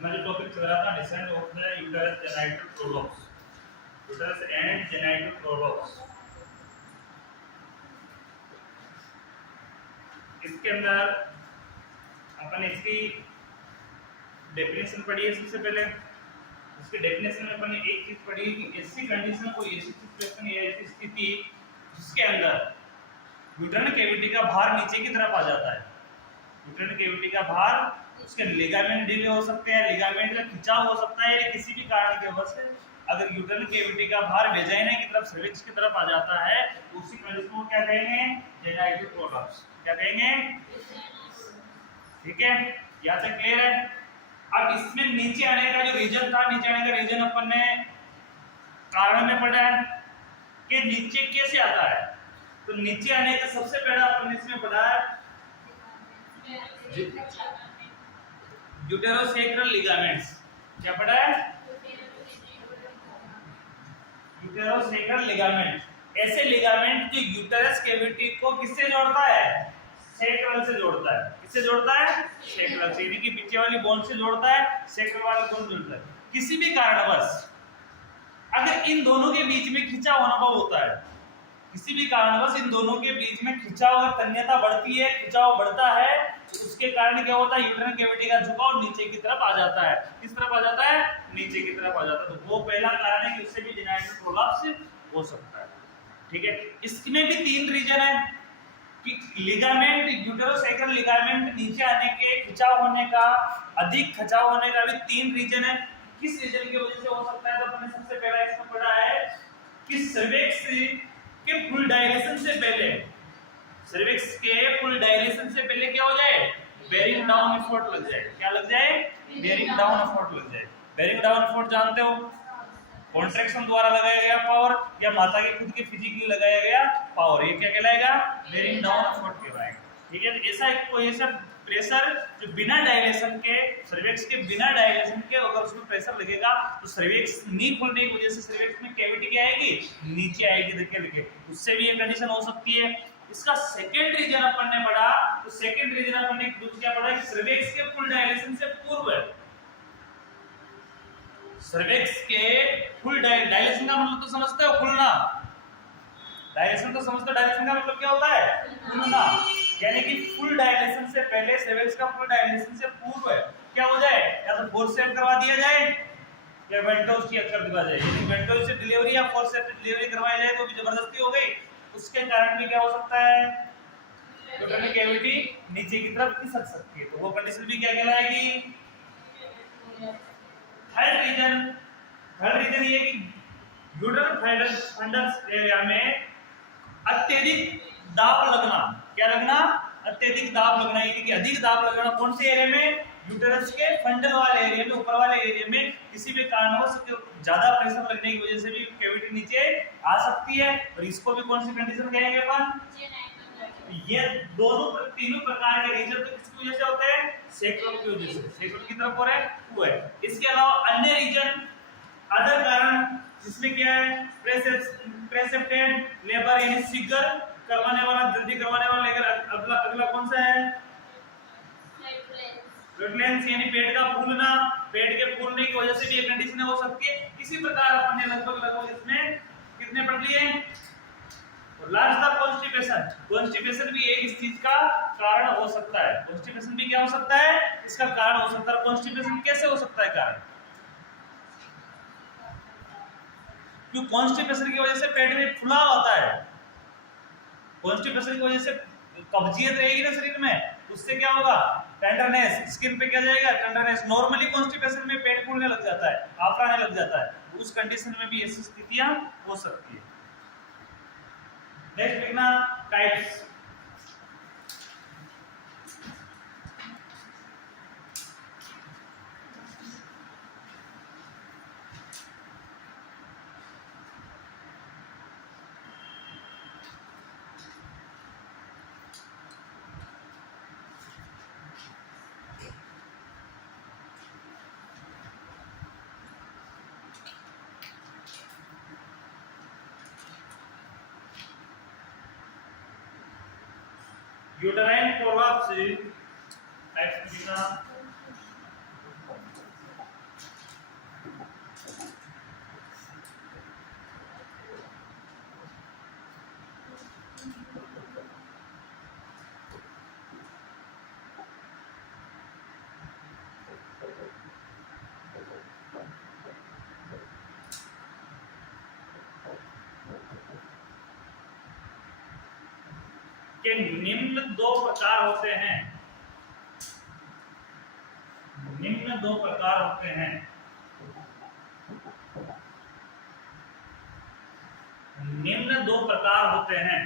अपना जो टॉपिक चल रहा था descent of the uterus genital prolapse, uterus and genital prolapse. इसके अंदर अपन इसकी डेफिनेशन पढ़ी है। सबसे पहले इसके डेफिनेशन में अपन एक चीज पढ़ी कि ऐसी कंडीशन कोई ऐसी सिचुएशन या ऐसी स्थिति जिसके अंदर यूट्राइन कैविटी का भार नीचे की तरफ आ जाता है। यूट्राइन कैविटी का भार, उसके लिगामेंट ढीले हो सकते हैं, लिगामेंट का खिंचाव हो सकता है, या किसी भी कारण की वजह से अगर यूट्राइन कैविटी का भार वेजाइना की तरफ, सर्विक्स की तरफ आ जाता है, तो उसी कंडीशन को क्या कहेंगे? जेनाइटल प्रोलॉप्स। क्या कहेंगे? ठीक है, यहाँ तक क्लियर है? अब इसमें नीचे आने का जो रीजन था, नीचे आने का रीजन अपन ने कारण में पढ़ा है कि नीचे कैसे आता है। तो नीचे आने का सबसे पहला अपन इसमें पढ़ा है यूटेरोसेक्रल लिगामेंट्स। क्या पढ़ा है? यूटेरोसेक्रल लिगामेंट। ऐसे लिगामेंट जो यूटेरस कैविटी को किससे जोड़ता है? सेक्रल से जोड़ता है। किससे जोड़ता है? सेक्रल से, यानी कि पीछे वाली बोन से जोड़ता है, सेक्रल वाली बोन से जोड़ता है। किसी भी कारणवश अगर इन दोनों के बीच में खिंचाव अनुभव होता है, किसी भी कारणवश इन दोनों के बीच में खिंचाव और तन्यता बढ़ती है, खिंचाव बढ़ता है, तो उसके कारण क्या होता है? यूट्राइन कैविटी का झुकाव नीचे की तरफ आ जाता है। किस तरफ आ जाता है? नीचे की तरफ आ जाता है। तो वो पहला कारण है कि उससे भी जेनाइटल प्रोलॉप्स हो सकता है। ठीक है, इसमें भी तीन रीजन है कि लिगामेंट, यूटेरोसेक्रल लिगामेंट नीचे आने के, खिंचाव होने का, अधिक खिंचाव होने का भी तीन रीजन है। किस रीजन की वजह से हो सकता है? तो हमने सबसे पहला इसमें पढ़ा है कि सर्विक्स के फुल डायलेशन से पहले, सर्विक्स के फुल डायलेशन से पहले क्या हो जाए? बेरिंग डाउन एफर्ट लग जाए। क्या लग जाए? बेरिंग डाउन एफर्ट लग जाए। बेरिंग डाउन एफर्ट जानते हो? कॉन्ट्रैक्शन द्वारा लगाया गया पावर या माता के खुद के फिजिकली लगाया गया पावर, ये क्या कहलाएगा? बेरिंग डाउन एफर्ट कहलाएगा। ठीक है, ऐसा एक कोई ऐसा प्रेशर जो बिना डायलेशन के, सर्विक्स के बिना डायलेशन के अगर उसमें प्रेशर लगेगा तो सर्विक्स नहीं खुलने की वजह से सर्विक्स में कैविटी क्या आएगी? नीचे आएगी। धक्के लगे, उससे भी ये कंडीशन हो सकती है। इसका सेकंड रीजन अपन ने पढ़ा, तो सेकंड रीजन अपन ने क्या पढ़ा कि सर्विक्स के फुल डायलेशन से पूर्व, सर्विक्स के फुल डायलेशन का मतलब तो समझते हो? खुलना। डायलेशन तो समझते हो? डायलेशन का मतलब क्या होता है? खुलना। यानी कि फुल डायलेशन से पहले, सर्विक्स का फुल डायलेशन से पूर्व क्या हो जाए? या तो फोर्सेप करवा दिया जाए या वेंटोस की कर दिया जाए। यानी वेंटोस से डिलीवरी या फोर्सेप से डिलीवरी करवाई जाए तो भी जबरदस्ती हो गई, उसके कारण भी क्या हो सकता है? यूट्राइन कैविटी नीचे की तरफ खिसक सकती है। तो वो कंडीशन भी क्या कहलाएगी? थर्ड रीजन ये कि यूट्राइन फंडस एरिया में अत्यधिक दाब लगना। क्या लगना? अत्यधिक दाब लगना, यानी कि अधिक दाब लगना। कौन से एरिया में? यूटेरस के फंडल वाले एरिया में, ऊपर वाले एरिया में किसी भी कारणवश ज्यादा प्रेशर लगने की वजह से भी कैविटी नीचे आ सकती है। और इसको भी कौन सी कंडीशन कहेंगे अपन? ये दोनों तीनों प्रकार के रीजन तो किसकी वजह से होते हैं? सेक्रल की वजह से। सेक्रल की तरफ हो रहा है वो है। इसके अलावा अन्य रीजन, अदर कारण, जिसमें क्या है? प्रेसिपिटेंट लेबर यानी शीघ्र करवाने वाला, जल्दी करवाने वाला। लेकर अगला कौन सा है? फ्लटुलेंस यानी पेट का फूलना। पेट के फूलने की वजह से भी ये कंडीशन हो सकती है। इसी प्रकार अपन ने लगभग इसमें कितने पढ़ लिए? और लास्ट था कॉन्स्टिपेशन। कॉन्स्टिपेशन भी एक इस चीज का कारण हो सकता है। कॉन्स्टिपेशन भी क्या हो सकता है? इसका कारण हो सकता है। कॉन्स्टिपेशन कैसे हो सकता है कारण? क्यों? कॉन्स्टिपेशन की वजह से पेट में फुलाव होता है। कॉन्स्टिपेशन की वजह से कब्जियत रहेगी ना शरीर में, उससे क्या होगा? टेंडरनेस, स्किन पे क्या जाएगा? टेंडरनेस। नॉर्मली कॉन्स्टिपेशन में पेट फूलने लग जाता है, आफराने लग जाता है। उस कंडीशन में भी ऐसी स्थितियां हो सकती है। नेक्स्ट देखना टाइप्स। यूटेराइन प्रोलॉप्स टाइप्स देखना। कि निम्न दो प्रकार होते हैं, निम्न दो प्रकार होते हैं, निम्न दो प्रकार होते हैं।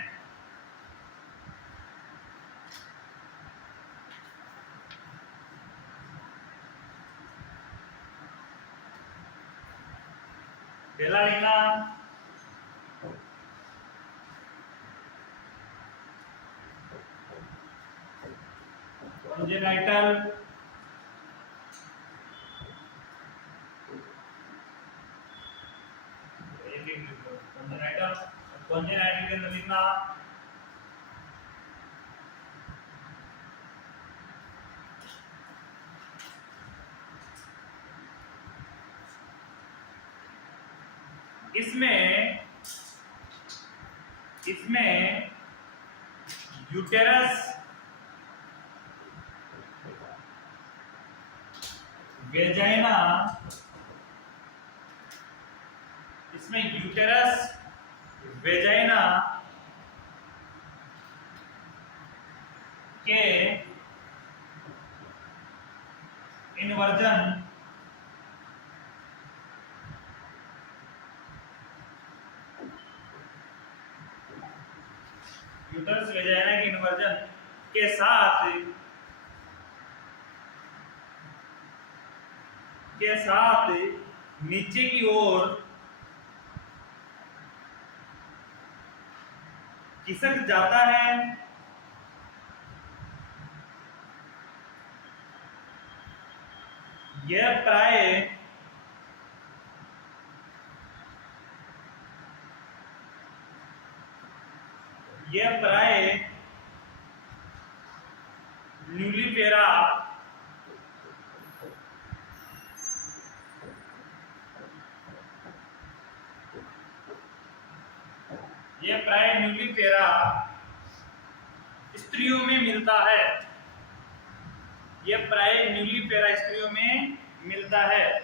पहला लिखना कॉन्जेनाइटल, कॉन्जेनाइटल के अंदर लिखना इसमें यूटेरस वेजाइना, इसमें यूटेरस वेजाइना के इन्वर्जन यूटेरस वेजाइना के इन्वर्जन के साथ नीचे की ओर खिसक जाता है, यह प्राय न्यूलिफेरा स्त्रियों में मिलता है, यह प्राय न्यूलिफेरा स्त्रियों में मिलता है,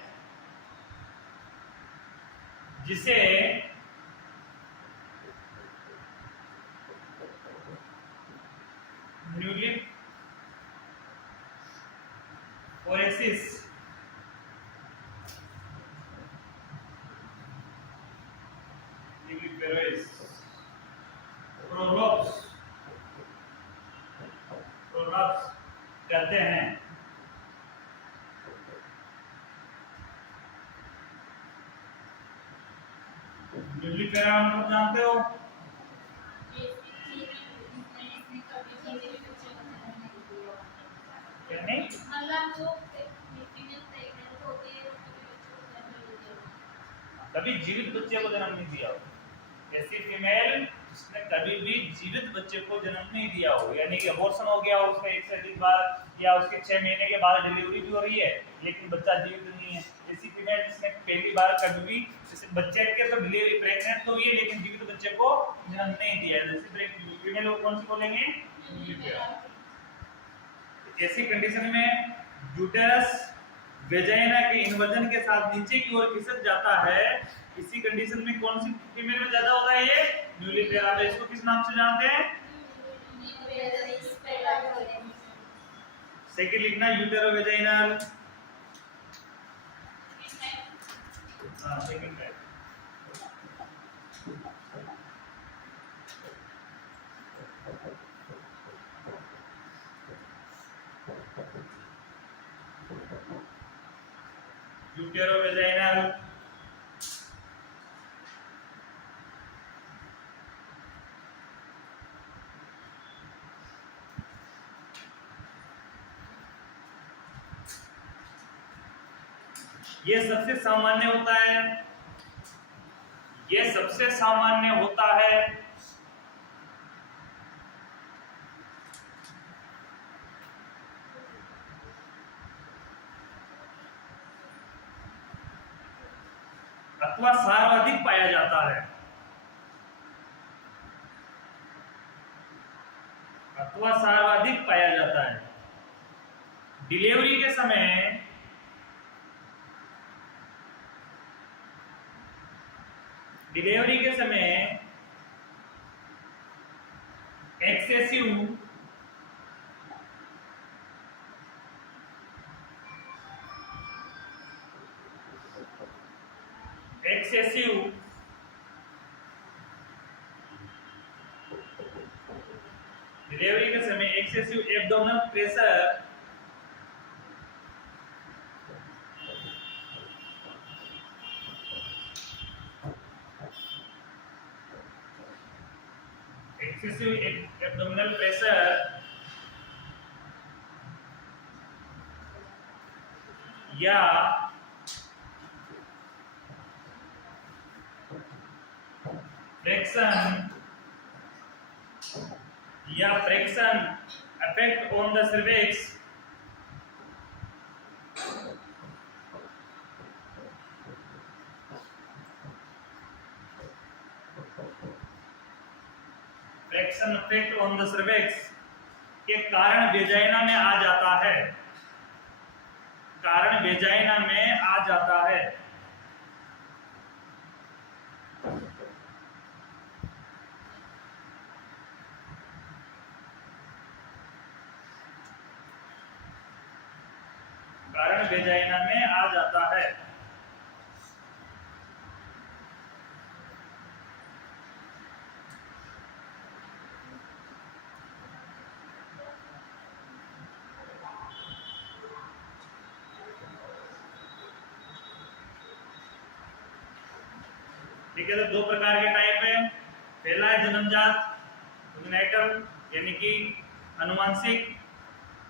जिसे न्यूलिफोरेसिस प्रोलप्स कहते हैं। न्यूलिफेरा मतलब जानते हो? क्या नहीं? कभी जीवित बच्चे को जन्म नहीं दिया हो, ऐसी फीमेल जिसने कभी भी जीवित बच्चे को जन्म नहीं दिया हो, यानी कि अबॉर्शन हो गया हो उसका एक से अधिक बार, या उसके 6 महीने के बाद डिलीवरी भी हो रही है लेकिन बच्चा जीवित नहीं है, ऐसी फीमेल जिसने पहली बार कभी भी जैसे बच्चे के तो डिलीवरी प्रेग्नेंट तो ये लेकिन जीवित बच्चे को जन्म नहीं दिया, जैसे फीमेल को कौन सी बोलेंगे? ऐसी कंडीशन में यूटेरस वेजाइना के इन्वर्जन के साथ नीचे की ओर खिसक जाता है, इसी कंडीशन में कौन सी फीमेल में ज्यादा होता है? ये न्यूलिफेरा। तो इसको किस नाम से जानते हैं? सेकंड लिखना यूटेरो वेजाइनल, हां सेकंड है। यूटेरो वेजाइनल ये सबसे सामान्य होता है, ये सबसे सामान्य होता है। अथवा सर्वाधिक पाया जाता है, अथवा सर्वाधिक पाया जाता है। डिलीवरी के समय एक्स एक्सेसिव डिलीवरी के समय एक्सेसिव एब्डोमिनल प्रेशर या fraction effect on the cervix के कारण वेजाइना में आ जाता है, कारण वेजाइना में आ जाता है। कारण वेजाइना में आ जाता है। ठीक है, तो दो प्रकार के टाइप है। पहला है जन्मजात congenital यानी कि अनुवांशिक।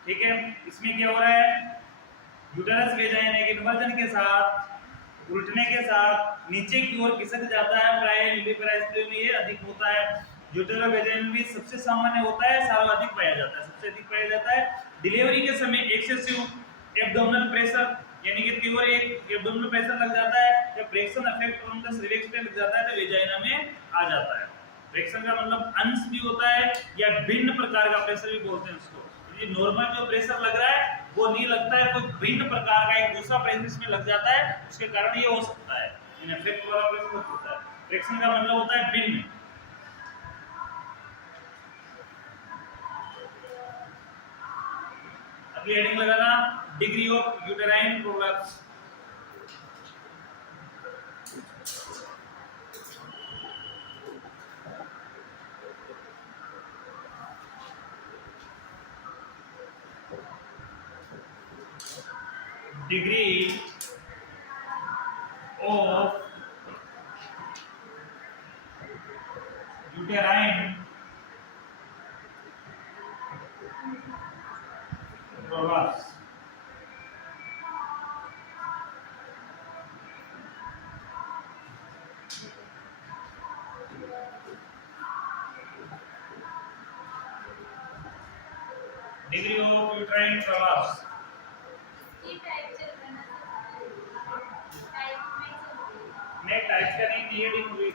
ठीक है, इसमें क्या हो रहा है, यूटेरस वेजाइना के इन्वर्जन के साथ उल्टने के साथ नीचे की ओर खिसक जाता है। प्राय यूनिपेराइस्टियो में ये अधिक होता है। यूटेरो वेजाइनल भी सबसे सामान्य होता है, सर्वाधिक पाया जाता है, सबसे अधिक पाया जाता है। डिलीवरी के समय एक्सेसिव एब्डोमिनल प्रेशर यानी कि तीव्र एक एब्डोमिनल प्रेशर लग जाता है। जब fraction effect on the cervix पे लग जाता है तो वेजाइना में आ जाता है। फ्रैक्शन का मतलब अंश भी होता है या भिन्न प्रकार का प्रेशर भी बोलते हैं उसको। ये नॉर्मल जो प्रेशर लग रहा है वो नहीं लगता है, कोई भिन्न प्रकार का एक दूसरा प्रेशर इसमें लग जाता है, उसके कारण ये हो सकता है। इन इफेक्ट वाला प्रेशर होता है। फ्रैक्शन का मतलब होता है भिन्न। अगली हेडिंग लगाना, degree of uterine prolapse. Degree of uterine prolapse. Degree of uterine prolapse नहीं, टाइप का नहीं, हेडिंग हुई।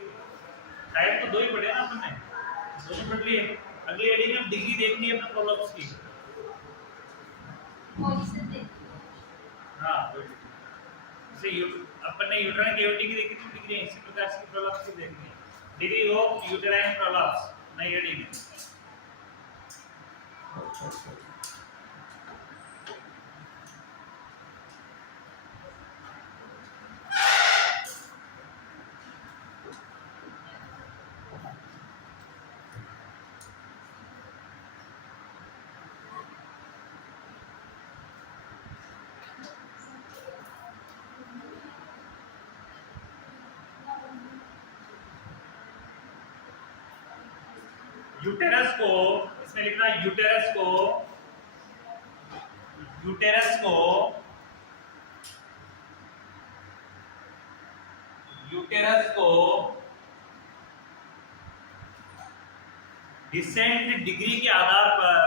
टाइप तो दो ही पढ़े ना अपने, दोनों पढ़ लिए। अगली हेडिंग में डिग्री देखनी है अपने प्रोलैप्स की। पोजीशन देखनी हाँ, जैसे अपन ने यूटेराइन कैविटी की देखी थी डिग्री, इसी प्रकार से प्रोलैप्स की देखनी है। डिग्री ऑफ यूटेराइन प्रोलैप्स नई हेडिंग है। यूटेरस को इसमें लिखना है, यूटेरस को डिसेंट डिग्री के आधार पर,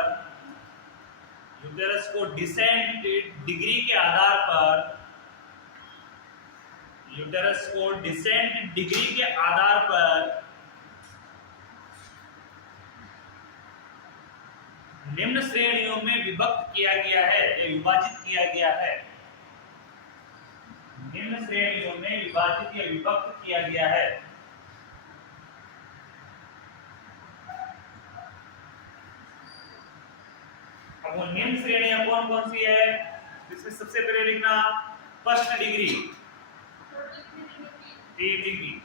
यूटेरस को डिसेंट डिग्री के आधार पर, यूटेरस को डिसेंट डिग्री के आधार पर निम्न श्रेणियों में विभक्त किया गया है या विभाजित किया गया है। निम्न श्रेणियों में विभाजित या विभक्त किया गया है। अब वो निम्न श्रेणियां कौन कौन सी है, इसमें सबसे पहले लिखना first degree 3 degree,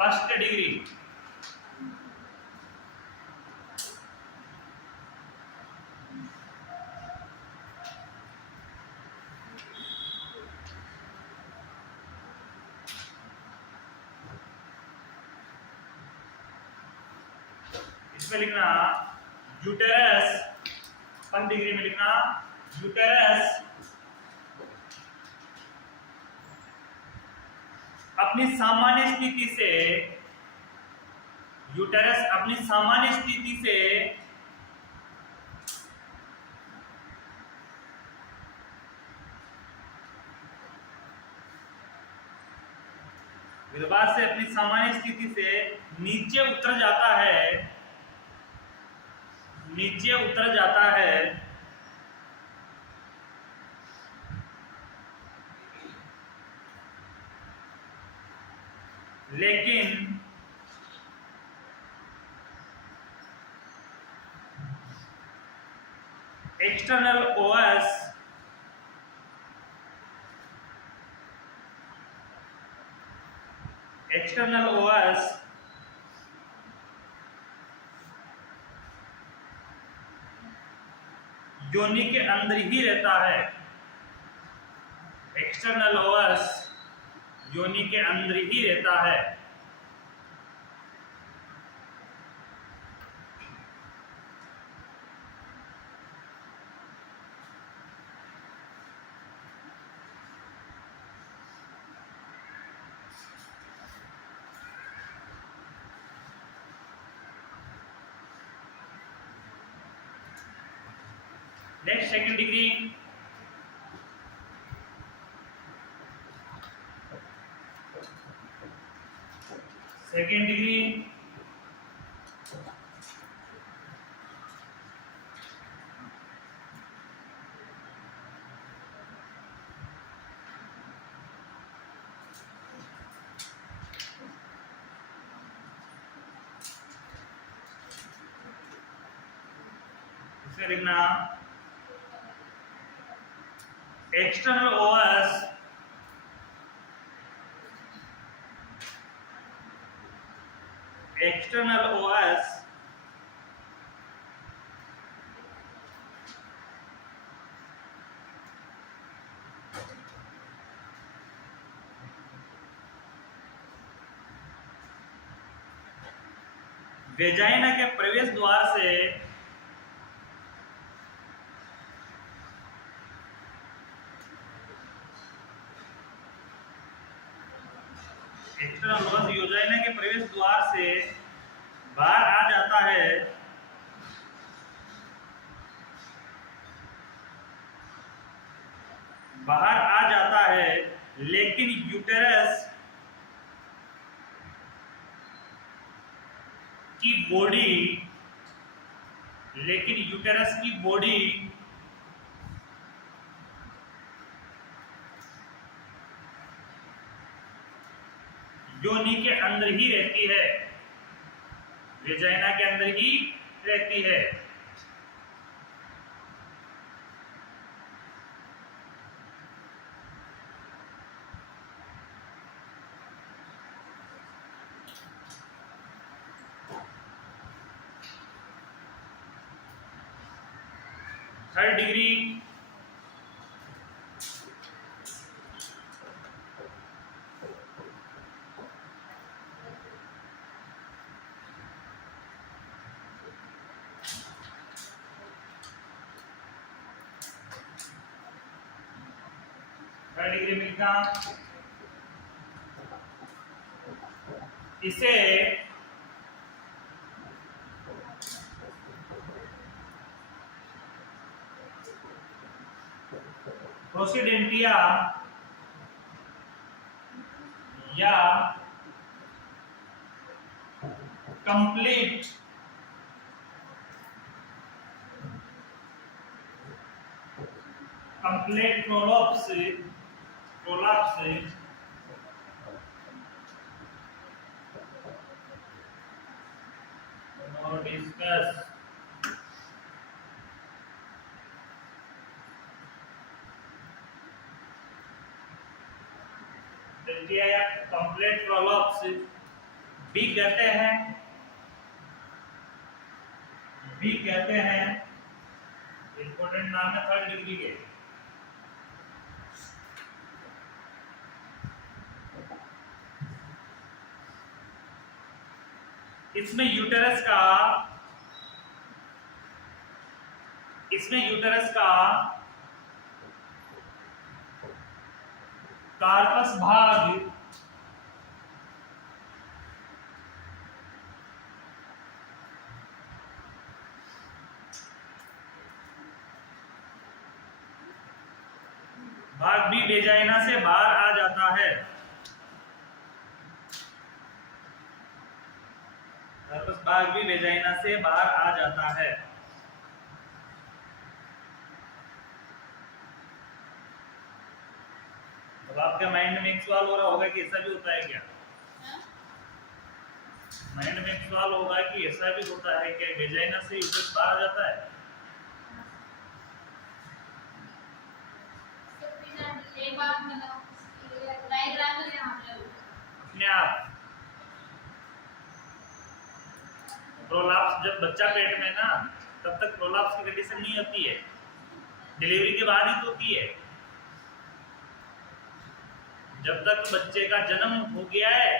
first degree, इसमें लिखना यूटेरस, फर्स्ट डिग्री में लिखना यूटेरस अपनी सामान्य स्थिति से, यूटेरस अपनी सामान्य स्थिति से गर्भाशय से अपनी सामान्य स्थिति से नीचे उतर जाता है, नीचे उतर जाता है, लेकिन एक्सटर्नल ओएस योनि के अंदर ही रहता है, एक्सटर्नल ओएस योनि के अंदर ही रहता है। Next second degree, second degree इसमें लिखना एक्सटर्नल ओएस वेजाइना के प्रवेश द्वार से एक्सटर्नल ओएस वेजाइना के प्रवेश द्वार से बाहर आ जाता है, बाहर आ जाता है, लेकिन यूटेरस की बॉडी योनि के अंदर ही रहती है, वेजाइना के अंदर ही रहती है। थर्ड डिग्री, में लिखा इसे प्रोसीडेंटिया या कंप्लीट प्रोलॉप्स और डिस्कस कंप्लीट प्रोलॉप्स बी कहते हैं इंपॉर्टेंट नाम है थर्ड डिग्री के। इसमें यूटेरस का कार्पस भाग भी वेजाइना से बाहर आ जाता है। कार्पस भाग भी वेजाइना से बाहर आ जाता है। अब आपके माइंड में एक सवाल हो रहा होगा कि ऐसा भी होता है क्या? माइंड में एक सवाल होगा कि ऐसा भी होता है क्या वेजाइना से यूट्रस बाहर आ जाता है? अपने आप प्रोलैप्स जब बच्चा पेट में ना तब तक प्रोलैप्स की कंडीशन नहीं होती है, डिलीवरी के बाद ही तो होती है। जब तक बच्चे का जन्म हो गया है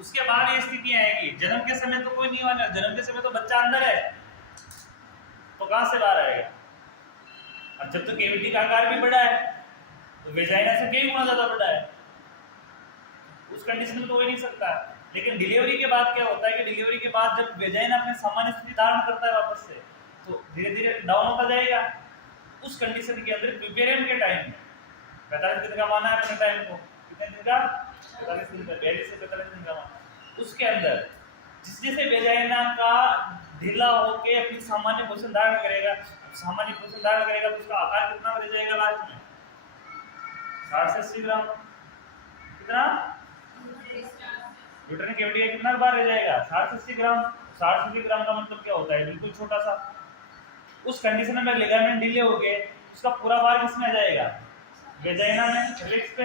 उसके बाद ये स्थिति आएगी। जन्म के समय तो कोई नहीं होगा, जन्म के समय तो बच्चा अंदर है तो कहां से बाहर आएगा? और जब तक कैविटी का आकार भी बड़ा है तो वेजाइना से कई गुना ज्यादा बड़ा है, उस कंडीशन में तो हो ही नहीं सकता। लेकिन डिलीवरी के बाद क्या होता है कि डिलीवरी के बाद जब वेजाइना अपने सामान्य स्थिति धारण करता है वापस से तो धीरे धीरे डाउन होता जाएगा। उस कंडीशन के अंदर प्रिपेरियन के टाइम में 45 दिन का माना है अपने टाइम को, कितने दिन का? 45 दिन का, 42 से 45 दिन का माना। उसके अंदर जिस जैसे वेजाइना का ढीला होके अपनी सामान्य पोजीशन धारण करेगा, सामान्य पोजीशन धारण करेगा तो उसका आकार कितना बढ़ जाएगा लास्ट में? 60 से 80 ग्राम। कितना? यूट्राइन कैविटी कितना बार रह जाएगा? 60 से 80 ग्राम। 60 से 80 ग्राम का मतलब क्या होता है? बिल्कुल छोटा सा। उस कंडीशन में लिगामेंट ढीले हो गए, उसका पूरा भार किसमें आ जाएगा? वेजाइना में, सर्विक्स पे।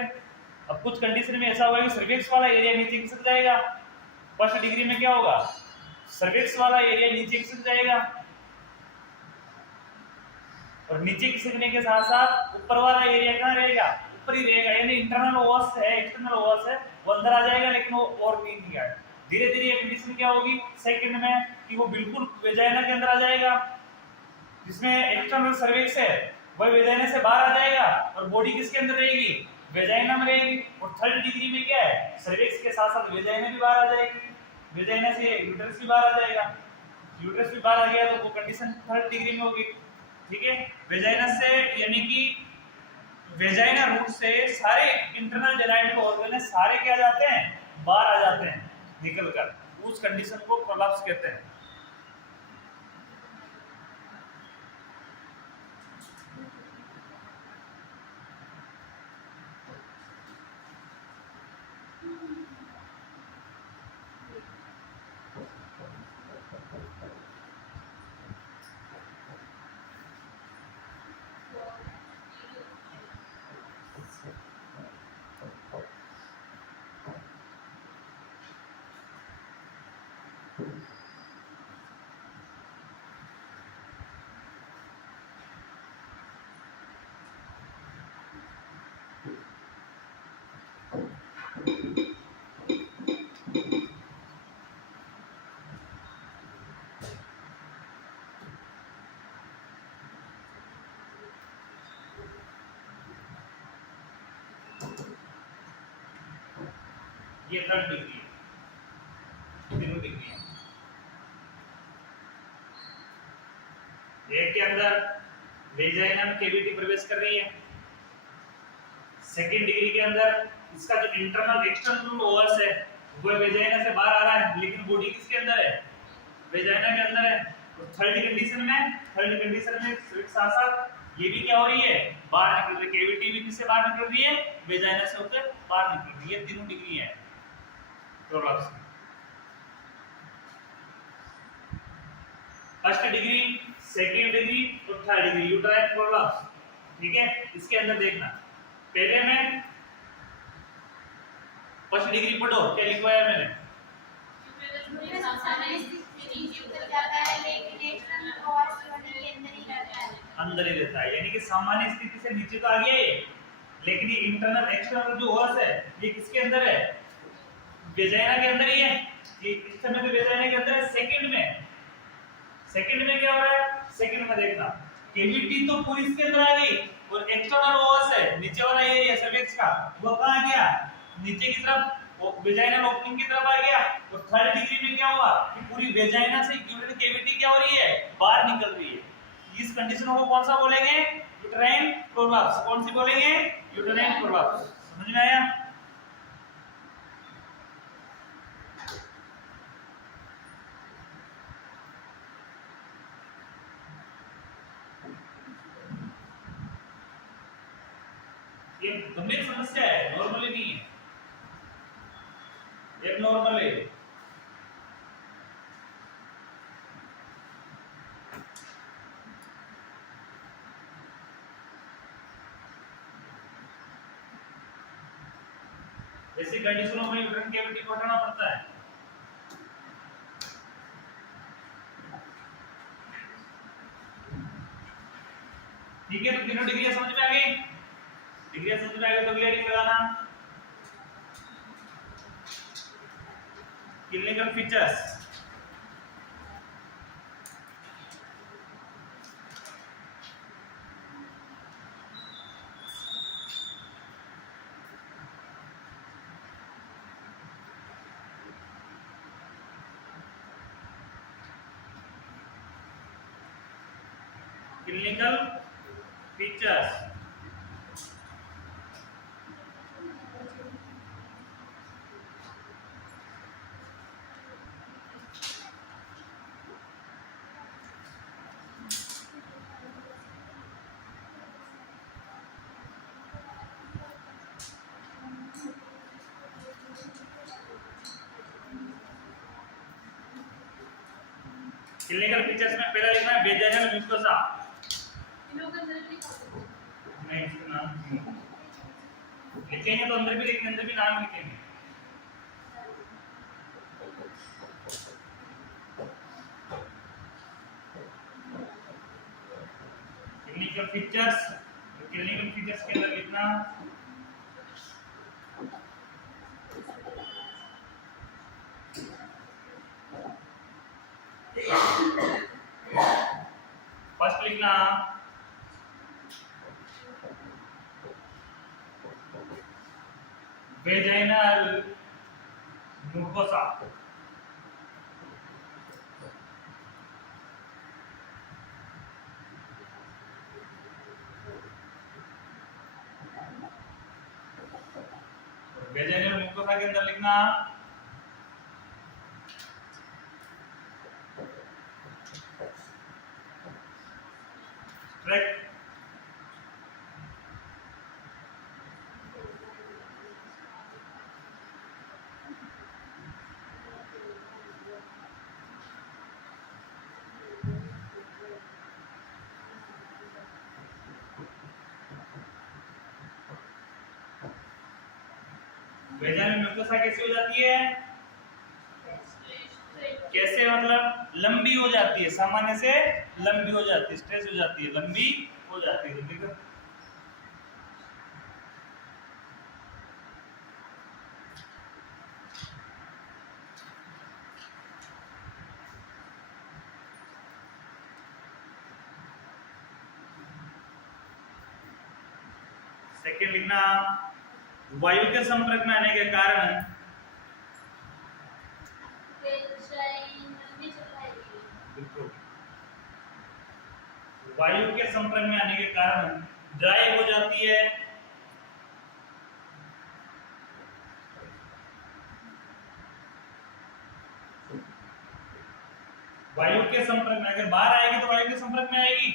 अब कुछ कंडीशन में ऐसा होगा कि सर्विक्स वाला एरिया नीचे खिसक जाएगा। फर्स्ट डिग्री में क्या होगा? सर्विक्स वाला एरिया नीचे खिसक जाएगा और नीचे खिसकने के साथ साथ ऊपर वाला एरिया कहाँ रहेगा? ऊपर ही रहेगा, यानी इंटरनल ओवस है, एक्सटर्नल ओवस है, वो अंदर आ जाएगा लेकिन वो और नहीं आएगा। धीरे धीरे ये कंडीशन क्या होगी सेकंड में कि वो बिल्कुल वेजाइना के अंदर आ जाएगा, जिसमें एक्सटर्नल सर्विक्स है वह वेजाइना से बाहर आ जाएगा और बॉडी किसके अंदर रहेगी? वेजाइना में रहेगी। और थर्ड डिग्री में क्या है? सर्विक्स के साथ साथ वेजाइना भी बाहर आ जाएगी, वेजाइना से यूट्रस भी बाहर आ जाएगा। यूट्रस भी बाहर आ गया तो वो कंडीशन थर्ड डिग्री में होगी। ठीक है, वेजाइना से यानी कि वेजाइना रूट से सारे इंटरनल जेनाइट ऑर्गन सारे क्या जाते हैं? बाहर आ जाते हैं निकलकर। उस कंडीशन को प्रोलैप्स कहते हैं। ये थर्ड डिग्री है, तीनों डिग्री है। एक के अंदर वेजाइना में कैविटी प्रवेश कर रही है, सेकेंड डिग्री के अंदर इसका जो इंटरनल एक्सटर्नल ओवस है वो वेजाइना से बाहर आ रहा है लेकिन बॉडी किसके अंदर है? वेजाइना के अंदर है। और थर्ड कंडीशन में साथ साथ ये भी क्या हो रही है? बाहर निकल रही है। कैविटी भी किससे बाहर निकल रही है? वेजाइना से होकर बाहर निकल रही है। ये तीनों डिग्री है prolapse. First degree, second degree और थर्ड डिग्री यूट्राइन प्रोलप्स। ठीक है, इसके अंदर देखना पहले में फर्स्ट डिग्री पढ़ो, क्या लिखवाया मैंने? अंदर ही रहता है, यानी कि सामान्य स्थिति से नीचे तो आ गया ये, लेकिन ये इंटरनल एक्सटर्नल जो ओरस है ये किसके अंदर है? वेजाइना के अंदर ही है। ये इस समय तो वेजाइना के अंदर है। सेकंड में क्या हो रहा है? सेकंड में देखना कैविटी तो पूरी इसके अंदर आ गई और एक्सटर्नल ओरस है नीचे वाला एरिया सर्विक्स का, वो कहां गया? नीचे की तरफ, वो वेजाइनल ओपनिंग की तरफ आ गया। और थर्ड डिग्री में क्या हुआ कि पूरी वेजाइना से यूरिन कैविटी क्या हो रही है? बाहर निकल रही है। इस कंडीशन को कौन सा बोलेंगे? यूट्राइन प्रोलप्स। कौन सी बोलेंगे? यूट्राइन प्रोलप्स। समझ में आया? ये गंभीर समस्या है, नॉर्मली नहीं है, एक नॉर्मल है। ऐसी कंडीशनों में यूरिन कैविटी को हटाना पड़ता है। ठीक है, तो तीनों डिग्री समझ में आ गई? डिग्री समझ में आ गई तो अगली डिग्री लगाना। Clinical features. Clinical features. Clinical features में पहला लिखना है वेजाइनल म्यूकोसा। नहीं, इसका नाम लिखेंगे तो अंदर भी लिखेंगे, अंदर भी नाम लिखेंगे। क्लिनिकल फीचर्स, क्लिनिकल फीचर्स के अंदर लिखना फर्स्ट लिखना वेजाइनल म्यूकोसा। वेजाइनल म्यूकोसा के अंदर लिखना ट्रैक। वेजाइनल म्यूकोसा कैसे हो जाती है? कैसे मतलब लंबी हो जाती है, सामान्य से लंबी हो जाती है, स्ट्रेच हो जाती है, लंबी हो जाती है। देखो सेकंड लिखना वायु के संपर्क में आने के कारण बिल्कुल वायु के संपर्क में आने के कारण ड्राई हो जाती है। वायु के संपर्क में, अगर बाहर आएगी तो वायु के संपर्क में आएगी,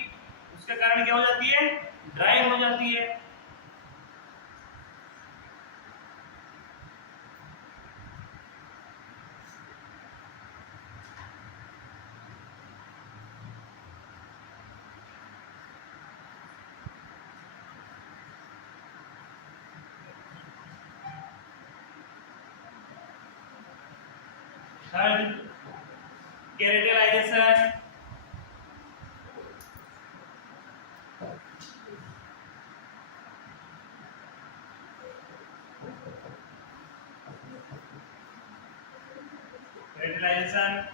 उसके कारण क्या हो जाती है? ड्राई हो जाती है। थर्ड केराटिनाइजेशन, केराटिनाइजेशन,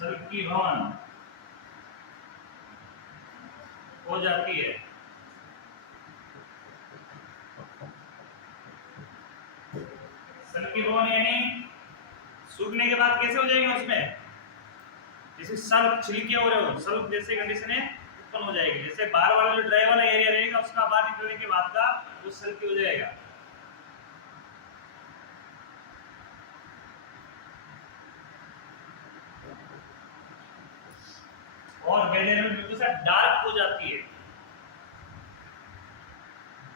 सल्की भवन हो जाती है। सल्की भवन यानी सूखने के बाद कैसे हो जाएंगे उसमें, जैसे सल्क छिलके हो रहे हो, सल्क जैसे कंडीशन है उत्पन्न हो जाएगी। जैसे बाहर वाला जो ड्राई वाला एरिया रहेगा उसका बाहर निकलने के बाद का वो सल्की हो जाएगा। और वेदर में बिल्कुल सा डार्क हो जाती है,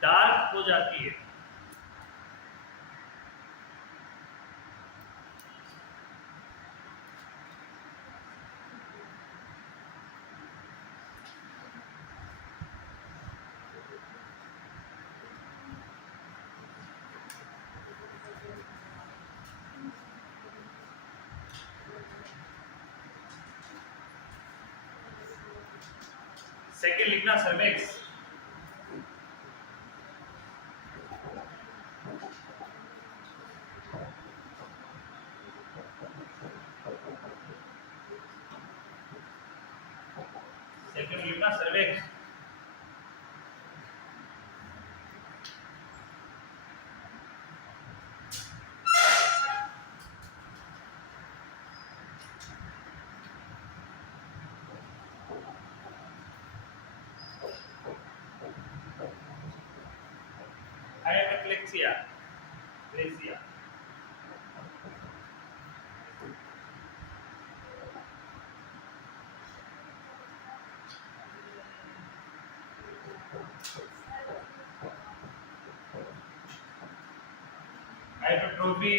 डार्क हो जाती है। सेकंड लिखना सर्वेक्स, सेकंड लिखना सर्वेक्स। हाइपरप्लेक्सिया, प्लेक्सिया, hypertrophy,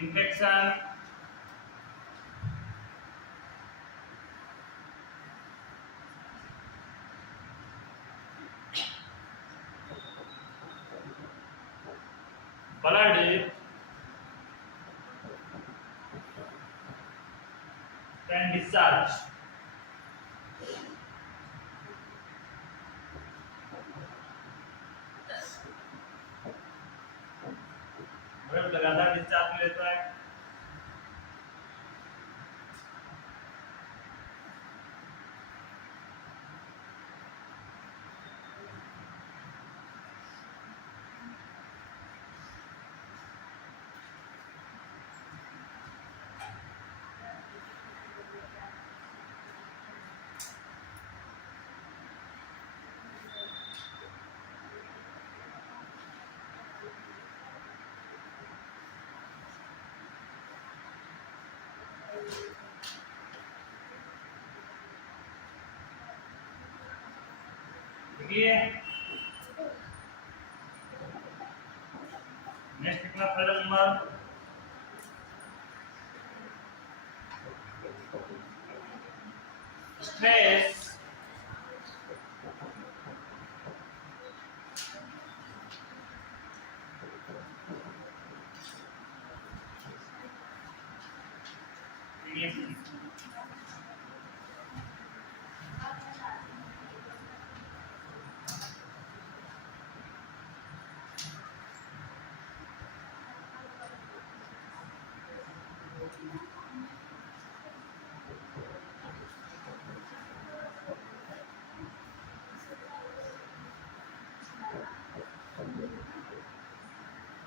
infection, blood can discharge, blood लगातार डिस्चार्ज लेता है। देखिए नेक्स्ट कितना थर्ड नंबर, स्ट्रेस,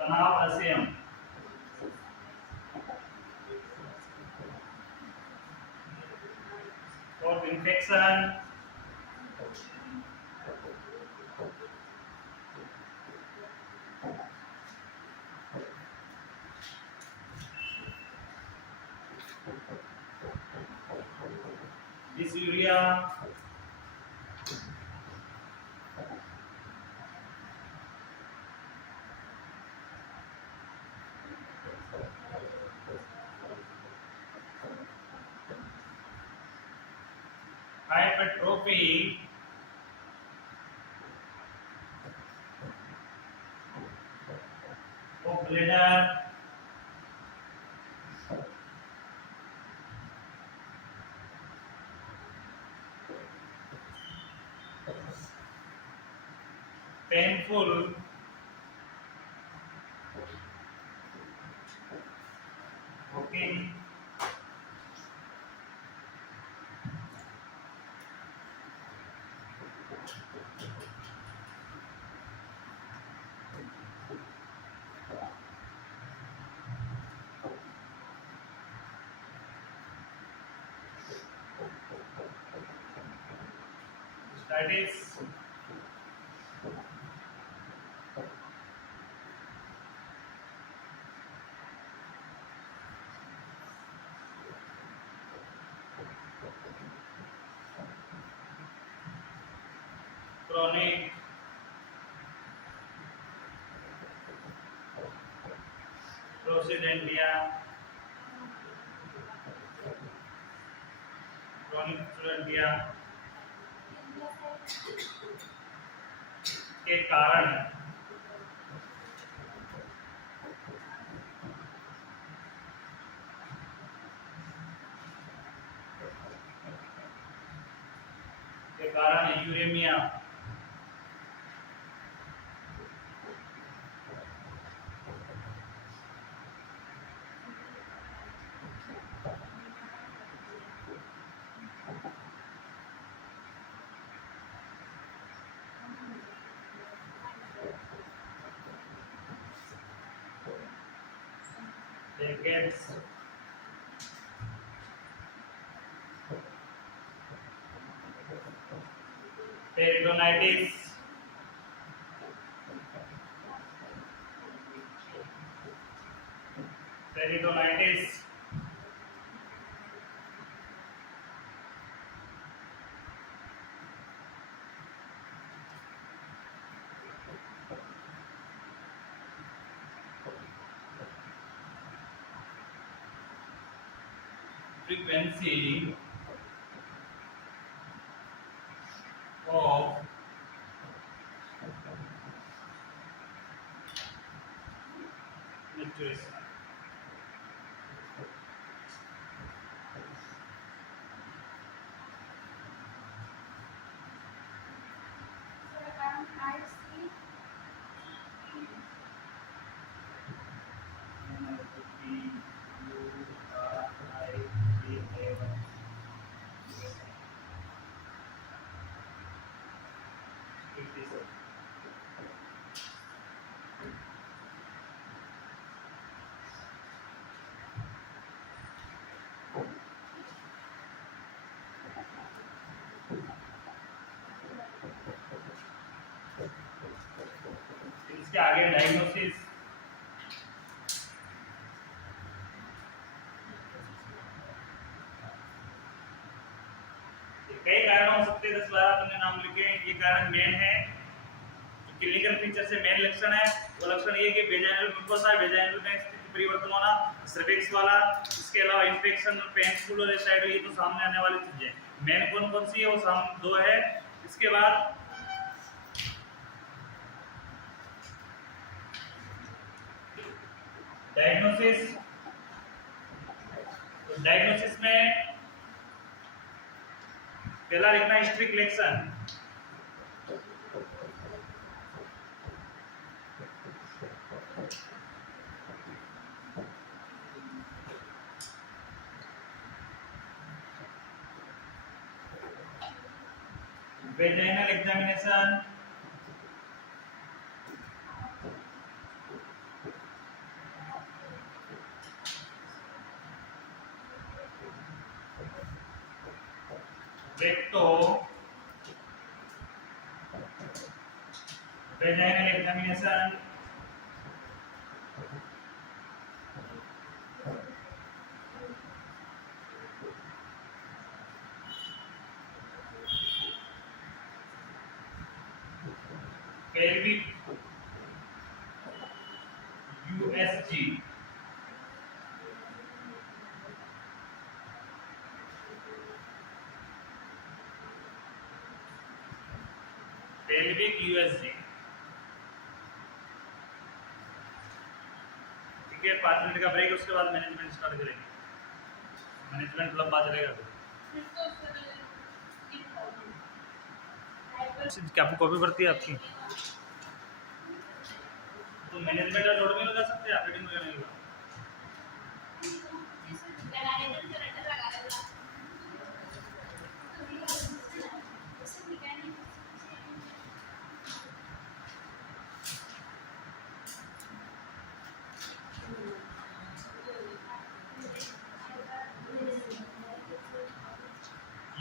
तनाव, असीम, और infection, dysuria, hypertrophy of bladder painful working status chronic Procidentia के कारण uraemia gets peritonitis frequency of menstruation इसके आगे डायग्नोसिस कई कारण हो सकते हैं 10-12 अपने नाम लिखे ये कारण मेन है जो क्लिनिकल फीचर से मेन लक्षण है वो लक्षण ये कि वेजाइनल म्यूकोसा वेजाइनल में स्थिति परिवर्तन होना सर्विक्स वाला इसके अलावा इंफेक्शन पेनफुल और साइड ये तो सामने आने वाली चीजें मेन कौन कौन सी है वो सामने दो है इसके बाद डायग्नोसिस में पहला लिखना history collection vaginal examination recto vaginal examination pelvic USG ये भी एक यूएसजी। ठीक है, 5 मिनट का ब्रेक, उसके बाद मैनेजमेंट स्टार्ट करेंगे। मैनेजमेंट लंबा चलेगा तो क्या आपको कॉपी पड़ती है आपकी? तो मैनेजमेंट का नोट में लगा सकते हैं आप, रीडिंग में नहीं लगा।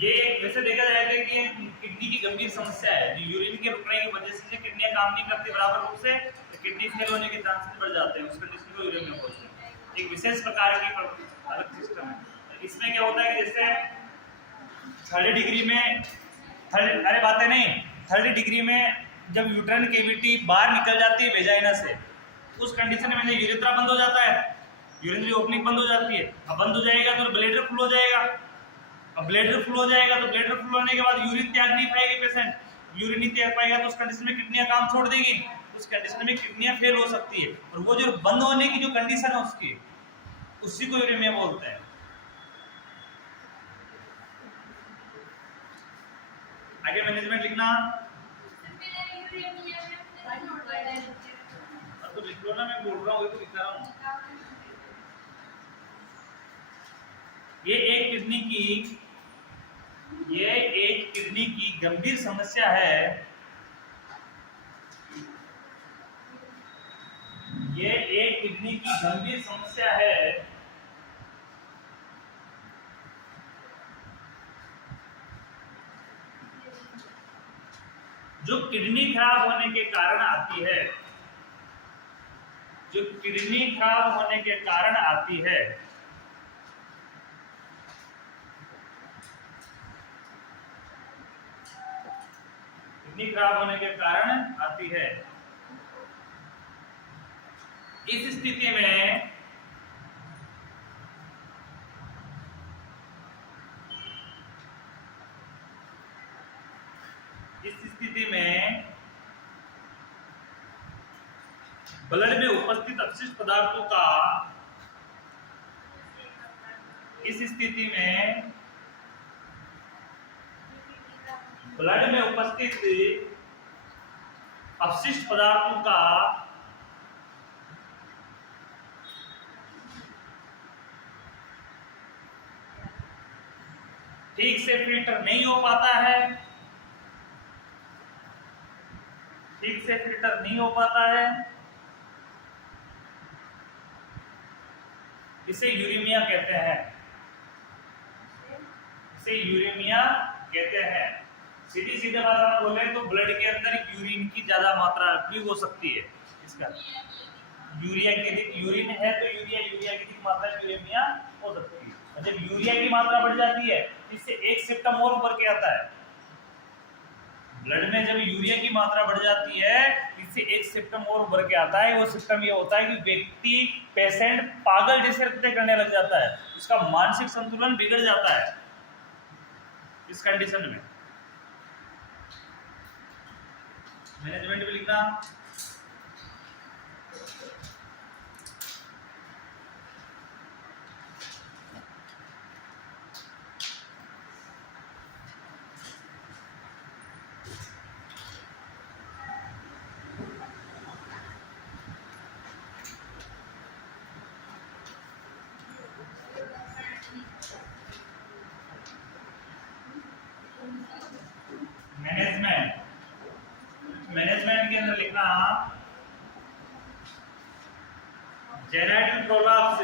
ये वैसे देखा जाए तो कि किडनी की गंभीर समस्या है, जो यूरिन के रुकने की वजह से किडनियां काम नहीं करती बराबर रूप से, तो किडनी फेल होने के चांसेस बढ़ जाते हैं। उस कंडीशन को यूरिन में बोलते हैं। एक विशेष प्रकार की अलग सिस्टम है। इसमें क्या होता है कि जैसे 30 डिग्री में 30 डिग्री में जब यूट्राइन कैविटी बाहर निकल जाती है वेजाइना से, उस कंडीशन में यूरेथ्रा बंद हो जाता है, यूरिनरी ओपनिंग बंद हो जाती है। अब बंद हो जाएगा तो ब्लैडर फुल हो जाएगा। अब ब्लैडर फुल हो जाएगा तो ब्लैडर फुल होने के बाद यूरिन त्याग नहीं पाएगी पेशेंट, यूरिन नहीं त्याग पाएगा तो उस कंडीशन में किडनियां काम छोड़ देगी। उस कंडीशन में किडनियां फेल हो सकती है, और वो जो बंद होने की जो कंडीशन है उसकी, उसी को यूरेमिया बोलते हैं। आगे मैनेजमेंट लिखना, अब तो लिख लो ना, मैं बोल रहा हूँ, वही तो लिख रहा हूँ। ये एक किडनी की गंभीर समस्या है। ये एक किडनी की गंभीर समस्या है, जो किडनी खराब होने के कारण आती है, जो किडनी खराब होने के कारण आती है। किडनी खराब होने के कारण आती है। इस स्थिति में ब्लड में उपस्थित अपशिष्ट पदार्थों का ब्लड में उपस्थित अपशिष्ट पदार्थों का ठीक से फिल्टर नहीं हो पाता है, इसे यूरेमिया कहते हैं। सीधी भाषा में बोले तो ब्लड के अंदर यूरिन की ज्यादा मात्रा प्रयोग हो सकती है। इसका यूरिन है तो यूरिया की मात्रा यूरेमिया हो सकती है। और जब यूरिया की मात्रा बढ़ जाती है, इससे एक सिम्टम और उभर के आता है। ब्लड में जब यूरिया की मात्रा बढ़ जाती है, इससे एक सिम्टम और उभर के आता है। वो सिम्टम ये होता है कि पेशेंट पागल जैसे हरकतें करने लग जाता है, उसका मानसिक संतुलन बिगड़ जाता है। इस कंडीशन में मैनेजमेंट भी लिखना, मैनेजमेंट के अंदर लिखना जेनेटिक प्रोलैप्स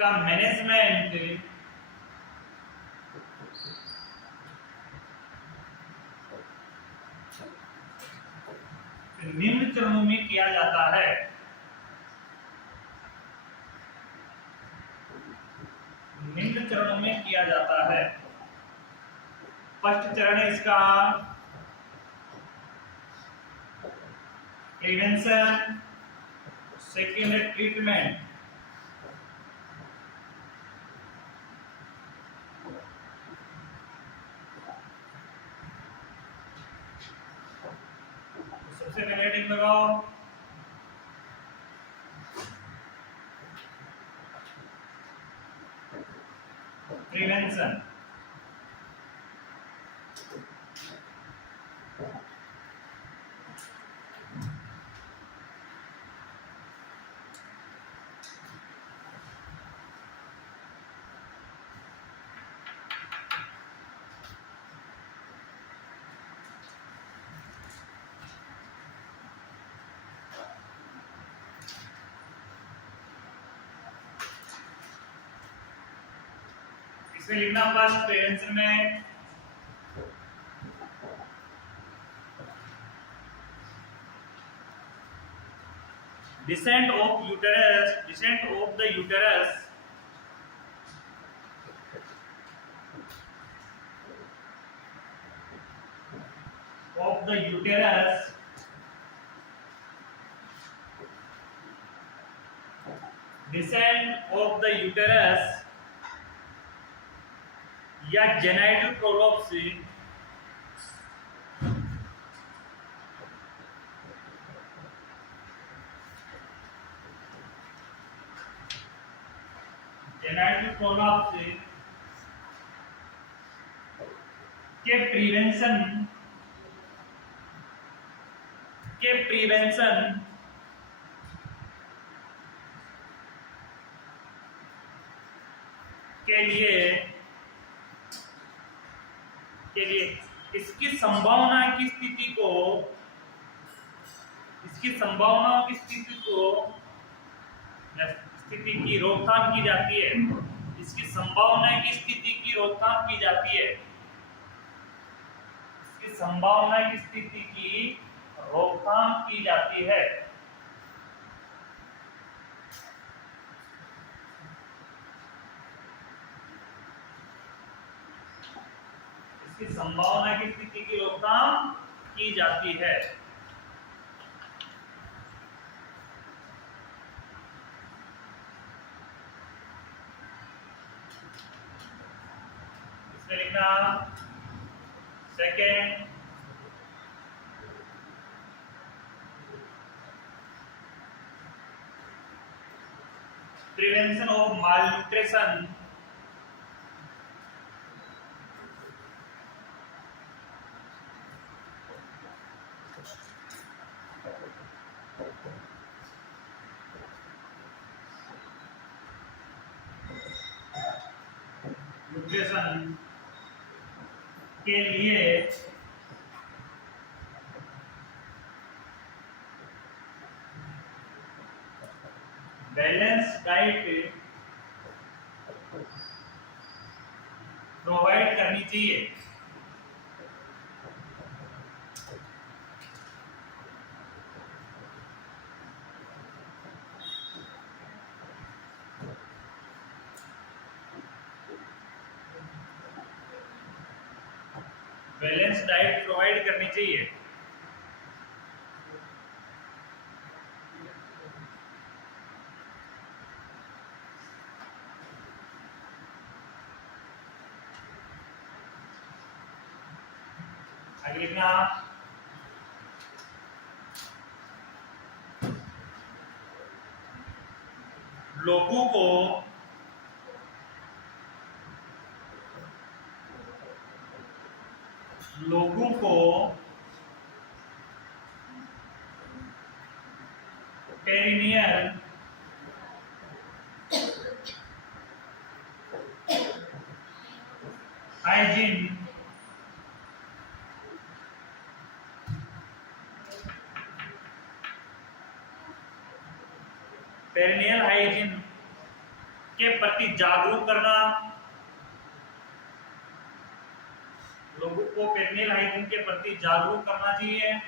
का मैनेजमेंट निम्न चरणों में किया जाता है। फर्स्ट चरण है इसका प्रिवेंशन, सेकंड है ट्रीटमेंट। सबसे पहले हेडिंग लगाओ प्रिवेंशन। इसमें लिखना फर्स्ट प्रिवेंशन में descent of the uterus या जेनाइटल प्रोलॉप्स के प्रिवेंशन के लिए इसकी संभावनाओं की स्थिति की रोकथाम की जाती है। इसकी संभावना की स्थिति की रोकथाम की जाती है। इसकी संभावना की स्थिति की रोकथाम की जाती है। इसकी संभावना की स्थिति की रोकथाम की जाती है। इसमें लिखना सेकेंड प्रिवेंशन ऑफ malnutrition के लिए बैलेंस डाइट प्रोवाइड करनी चाहिए। बैलेंस डाइट प्रोवाइड करनी चाहिए। आगे लिखना लोगों को पेरिनियल हाइजीन के प्रति जागरूक करना। लोगों को पेरिनियल हाइजीन के प्रति जागरूक करना चाहिए।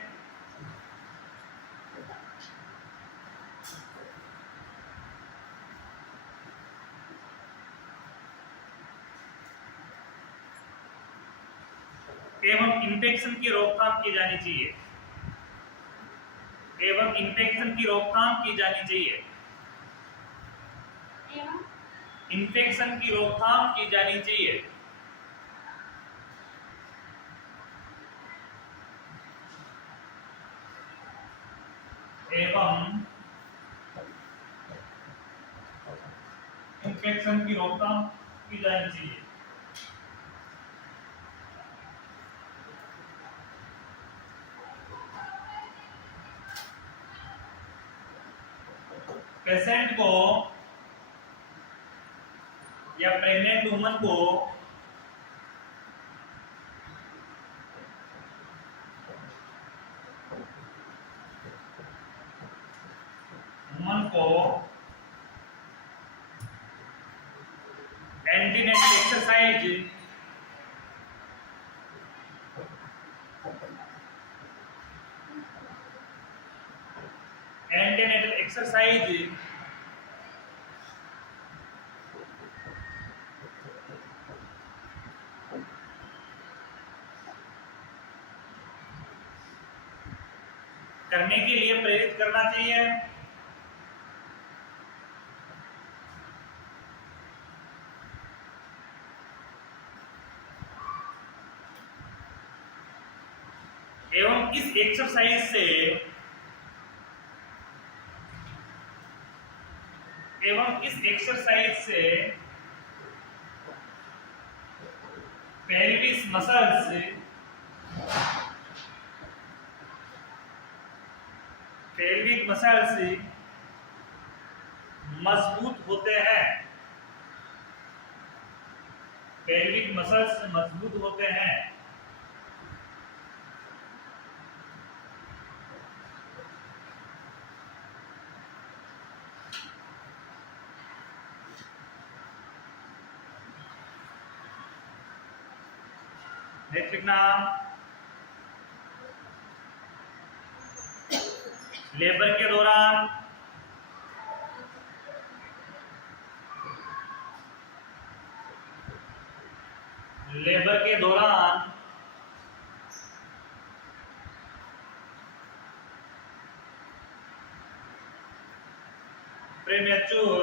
एवं इन्फेक्शन की रोकथाम की जानी चाहिए। एवं इन्फेक्शन की रोकथाम की जानी चाहिए। इन्फेक्शन की रोकथाम की जानी चाहिए। एवं इन्फेक्शन की रोकथाम की जानी चाहिए। पेशेंट को या प्रेग्नेंट वुमन को एंटीनेटल एक्सरसाइज करने के लिए प्रेरित करना चाहिए। एवं इस एक्सरसाइज से पेल्विस मसल्स मजबूत होते हैं। पेल्विक मसल्स मजबूत होते हैं। नेक्स्ट लिखना, लेबर के दौरान premature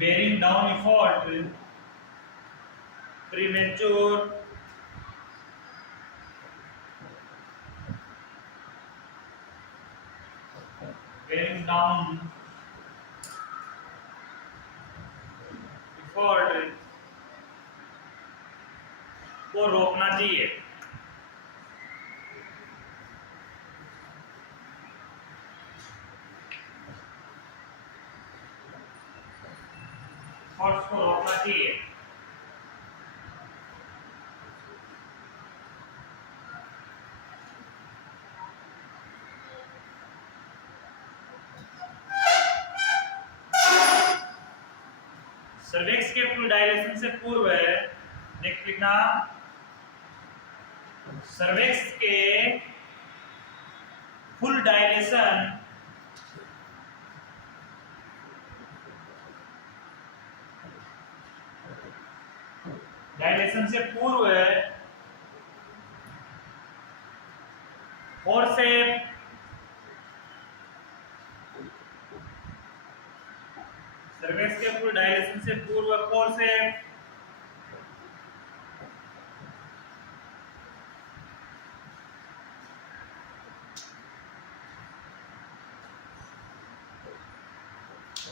bearing down effort, premature bearing down effort को रोकना चाहिए। फोर्स को रोकना चाहिए। सर्विक्स के फुल डायलेशन से पूर्व नेक्स्ट लिखना, सर्विक्स के फुल डायलेशन से पूर्व फोर्सेप सर्विक्स के फुल डायलेशन से पूर्व फोर्सेप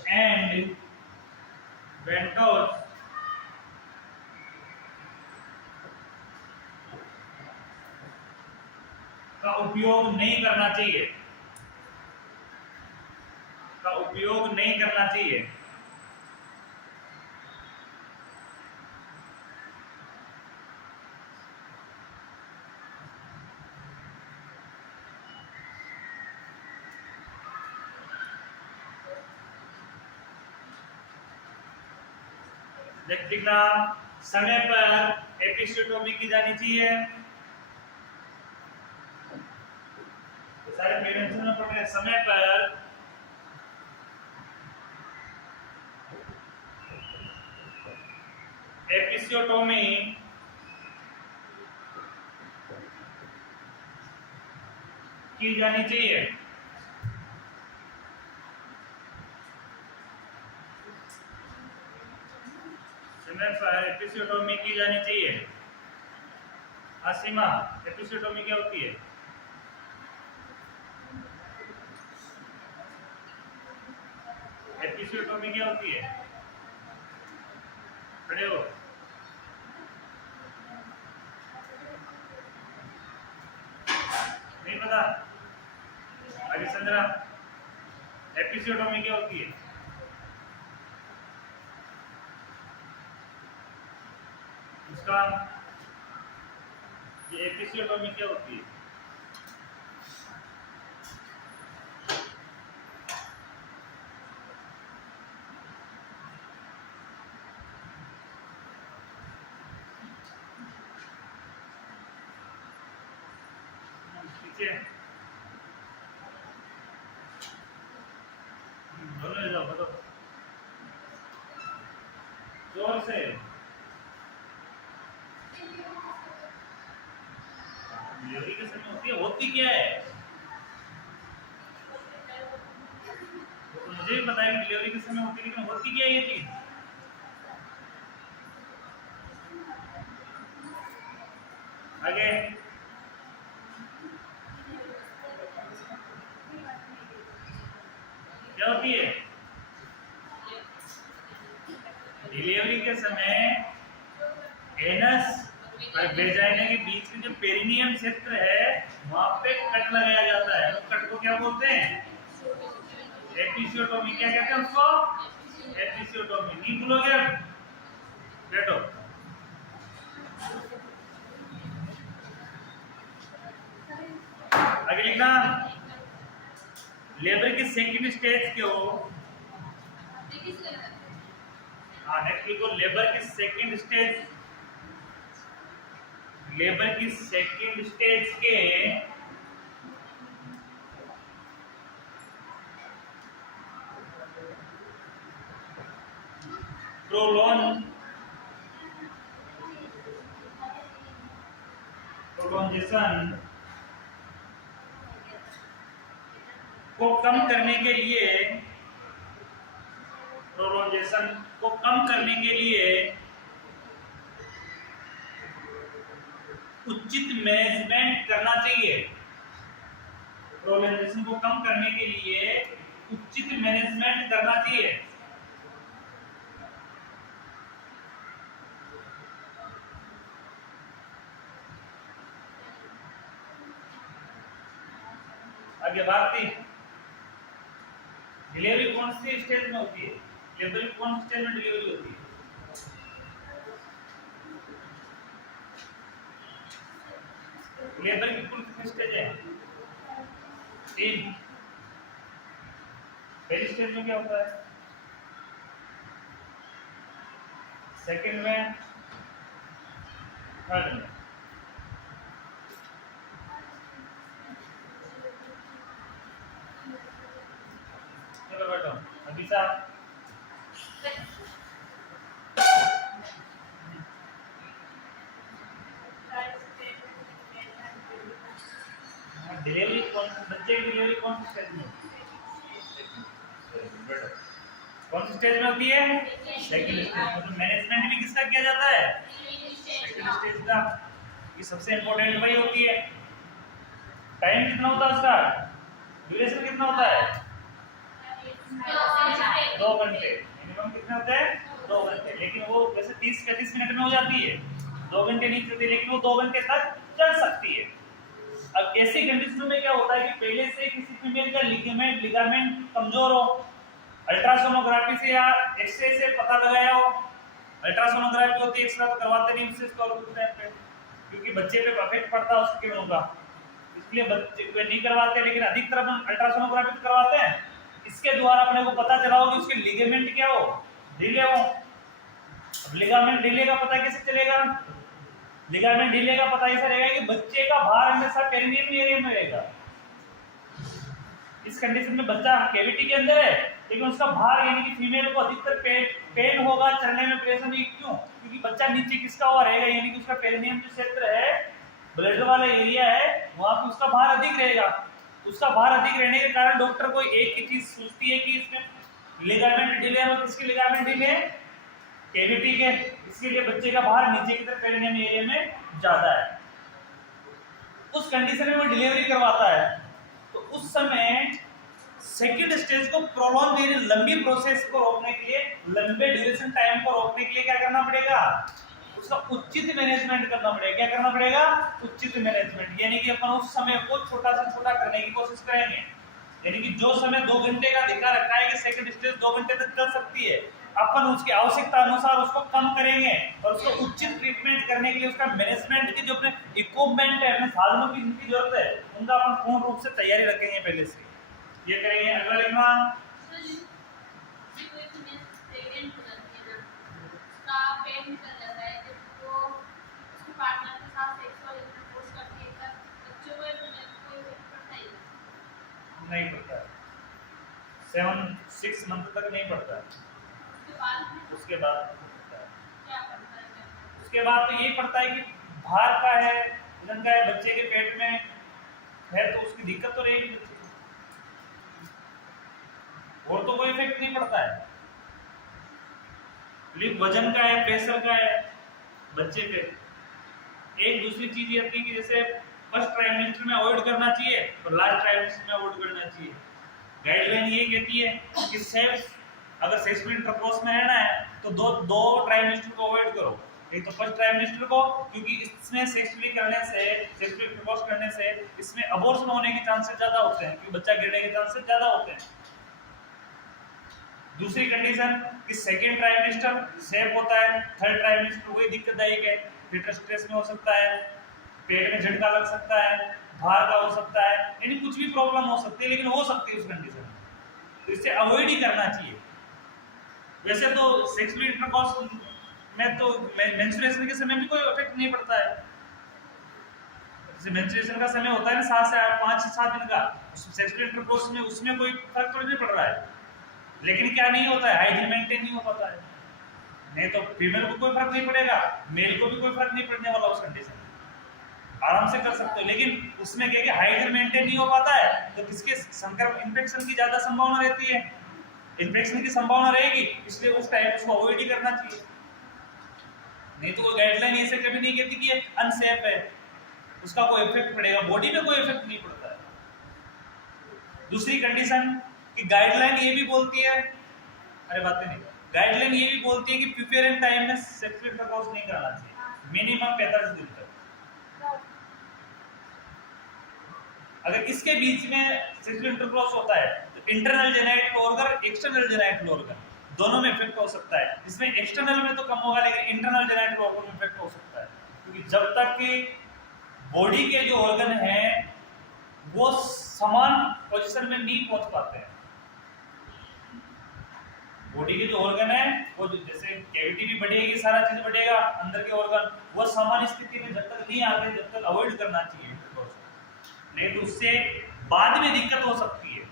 एंड वेंटोस का उपयोग नहीं करना चाहिए। लिखना, समय पर एपिसियोटोमी की जानी चाहिए। सारे प्रेवेंशन में पढ़ रहे हैं, समय पर एपिसियोटोमी की जानी चाहिए। एपिसियोटोमी की जानी चाहिए। आसिमा, एपिसियोटोमी क्या होती है? एपिसियोटोमी क्या होती है? खड़े हो। नहीं पता? हरिचंद्रा, एपिसियोटोमी क्या होती है? उसका ये एपिसियोटोमी क्या होती है? बोलो ले जाओ, बोलो जोर से। डिलीवरी के समय होती है, होती क्या है? तो मुझे भी पता है कि डिलीवरी के समय होती है, लेकिन होती क्या है ये चीज? आगे क्या होती है? डिलीवरी के समय एनस और वेजाइना के बीच में जो पेरिनियम क्षेत्र है वहां पे कट लगाया जाता है। उस कट को क्या बोलते हैं? एपिसियोटोमी। क्या कहते हैं उसको? एपिसियोटोमी। नहीं भूलोगे? बैठो। आगे लिखना, लेबर की सेकंड स्टेज क्यों? हाँ नेक्स्ट लिखो, लेबर की सेकंड स्टेज, लेबर की सेकंड स्टेज के प्रोलॉन्जेशन को कम करने के लिए, प्रोलॉन्जेशन को कम करने के लिए उचित मैनेजमेंट करना चाहिए। प्रोलॉन्जेशन को कम करने के लिए उचित मैनेजमेंट करना चाहिए। आगे बात थी, डिलीवरी कौन सी स्टेज में होती है? लेबर की कौन सी स्टेज में डिलीवरी होती है? लेबर की कुल कितनी स्टेज है? 3। पहली स्टेज में क्या होता है? सेकंड में, थर्ड में। चलो बैठो। अभी साहब डिलीवरी बच्चे की डिलीवरी कौन सी स्टेज में होती है? कौन सी स्टेज में होती है? सेकंड स्टेज में। तो मैनेजमेंट भी किसका किया जाता है? सेकंड स्टेज का। ये सबसे इंपॉर्टेंट वही होती है। टाइम कितना होता है उसका? ड्यूरेशन कितना होता है? 2 घंटे। मिनिमम कितने होते हैं? 2 घंटे। लेकिन वो वैसे 30-35 मिनट में हो जाती है, 2 घंटे नहीं चलती, लेकिन वो 2 घंटे तक चल सकती है। अब ऐसी कंडीशन में क्या होता है कि पहले से किसी फीमेल का लिगामेंट कमजोर हो, अल्ट्रासोनोग्राफी से या एक्सरे से पता लगाया हो। अल्ट्रासोनोग्राफी होती है, एक्सरे तो करवाते नहीं विशेष तौर पे, क्योंकि बच्चे पे अफेक्ट पड़ता है उसके किरणों का, इसलिए बच्चे पे नहीं करवाते, लेकिन अधिकतर हम अल्ट्रासोनोग्राफी करवाते हैं। इसके द्वारा अपने को पता चला हो कि उसके लिगामेंट क्या हो, ढीले हो। अब लिगामेंट ढीले का पता कैसे चलेगा? लिगामेंट ढीले का पता ऐसा रहेगा कि बच्चे का भार हमेशा पेरिनियम एरिया में रहेगा। इस कंडीशन में बच्चा कैविटी के अंदर है, लेकिन उसका भार यानी कि फीमेल को अधिकतर पेन होगा, चलने में परेशानी। क्यों? क्योंकि बच्चा नीचे किसका हुआ रहेगा, यानी कि उसका पेरिनियम जो क्षेत्र है, ब्लड वाला एरिया है, वहां पे उसका भार अधिक रहेगा। उसका भार अधिक रहने के कारण डॉक्टर को एक ही चीज सोचती है कि इसमें लिगामेंट डिले है, और किसके लिगामेंट डिले है, कैविटी के, इसके लिए बच्चे का भार नीचे की तरफ पेरिनियम एरिया में ज्यादा है। उस कंडीशन में वो डिलीवरी करवाता है, तो उस समय सेकंड स्टेज को प्रोलॉन्ग यानी लंबी प्रोसेस को रोकने के लिए, लंबे ड्यूरेशन टाइम को रोकने के लिए क्या करना पड़ेगा, उसका उचित मैनेजमेंट करना पड़ेगा। क्या करना पड़ेगा, उचित मैनेजमेंट, यानी कि अपन उस समय को छोटा से छोटा करने की कोशिश करेंगे। यानी कि जो समय 2 घंटे का दिखा रखा है कि सेकंड स्टेज 2 घंटे तक चल सकती है, अपन उसकी आवश्यकता अनुसार उसको कम करेंगे, और उसको उचित ट्रीटमेंट करने के लिए उसका मैनेजमेंट की जो अपने इक्विपमेंट है, अपने साधनों की जिनकी जरूरत है, उनका अपन पूर्ण रूप से तैयारी रखेंगे पहले से। ये करेंगे। अगला लिखना, नहीं पड़ता है, 7-6 मंथ तक नहीं पड़ता है। उसके बाद तो ये पड़ता है कि भार का है, वजन का है, बच्चे के पेट में है, तो उसकी दिक्कत तो रहेगी बच्चे को, और तो कोई इफेक्ट नहीं पड़ता है। लेकिन वजन का है, प्रेशर का है बच्चे पे। एक दूसरी चीज ये होती है कि जैसे फर्स्ट ट्राइमेस्टर में अवॉइड करना चाहिए और लास्ट ट्राइमेस्टर में अवॉइड करना चाहिए। गाइडलाइन ये कहती है कि सेफ, अगर 6 मिनट इंटरकोर्स में रहना है तो दो ट्राइमेस्टर को अवॉइड करो। एक तो फर्स्ट ट्राइमेस्टर को, क्योंकि इसमें सेक्सुअली करने से, सेक्सुअली इंटरकोर्स करने से इसमें अबॉर्शन होने के चांसेस ज्यादा होते हैं, क्योंकि बच्चा गिरने के चांसेस ज्यादा होते हैं। दूसरी कंडीशन कि सेकेंड ट्राइमेस्टर सेफ होता है, थर्ड ट्राइमेस्टर वही दिक्कतदायक है, फिटर स्ट्रेस में हो सकता है, पेट में झटका लग सकता है, भार का हो सकता है, यानी कुछ भी प्रॉब्लम हो सकती है, लेकिन हो सकती है उस कंडीशन में, तो इससे अवॉइड ही करना चाहिए। वैसे तो सेक्सुअल इंटरकोर्स में तो मेंस्ट्रुएशन के समय भी कोई इफेक्ट नहीं पड़ता है। जैसे मेंस्ट्रुएशन का समय होता है ना 7 से 5 से 7 दिन का, सेक्सुअल इंटरकोर्स में उसमें कोई फर्क तो नहीं पड़ रहा है, लेकिन क्या नहीं होता है, हाइजीन मेंटेन नहीं हो पाता है। नहीं तो फीमेल को कोई फर्क नहीं पड़ेगा, मेल को भी कोई फर्क नहीं पड़ने वाला उस कंडीशन में, आराम से कर सकते हो। लेकिन उसमें क्या है, हाइजीन मेंटेन नहीं हो पाता है, तो किसके संक्रमण, इन्फेक्शन की ज्यादा संभावना रहती है, इन्फेक्शन की संभावना रहेगी, इसलिए उस टाइम उसको अवॉइड ही करना चाहिए। नहीं तो वो गाइडलाइन ऐसे कभी नहीं कहती कि ये अनसेफ है, उसका कोई इफेक्ट पड़ेगा, बॉडी पे कोई इफेक्ट नहीं पड़ता है। दूसरी कंडीशन कि गाइडलाइन ये भी बोलती है, अरे बातें नहीं, गाइडलाइन ये भी बोलती है कि प्रिपेरेंट टाइम में सेक्सुअल इंटरकोर्स नहीं करना चाहिए, मिनिमम 45 दिन तक। अगर इसके बीच में सेक्सुअल इंटरकोर्स होता है तो internal genital organ, external genital organ दोनों में इफेक्ट हो सकता है। इसमें एक्सटर्नल में तो कम होगा, लेकिन इंटरनल जेनिटल ऑर्गन में इफेक्ट हो सकता है, क्योंकि जब तक कि बॉडी के जो ऑर्गन हैं वो समान पोजीशन में नहीं पहुंच पाते हैं, बॉडी के जो ऑर्गन है वो जैसे कैविटी भी बढ़ेगी, सारा चीज बढ़ेगा, अंदर के ऑर्गन वो समान स्थिति में जब तक नहीं आते, जब तक अवॉइड करना चाहिए, नहीं तो उससे बाद में दिक्कत हो सकती है।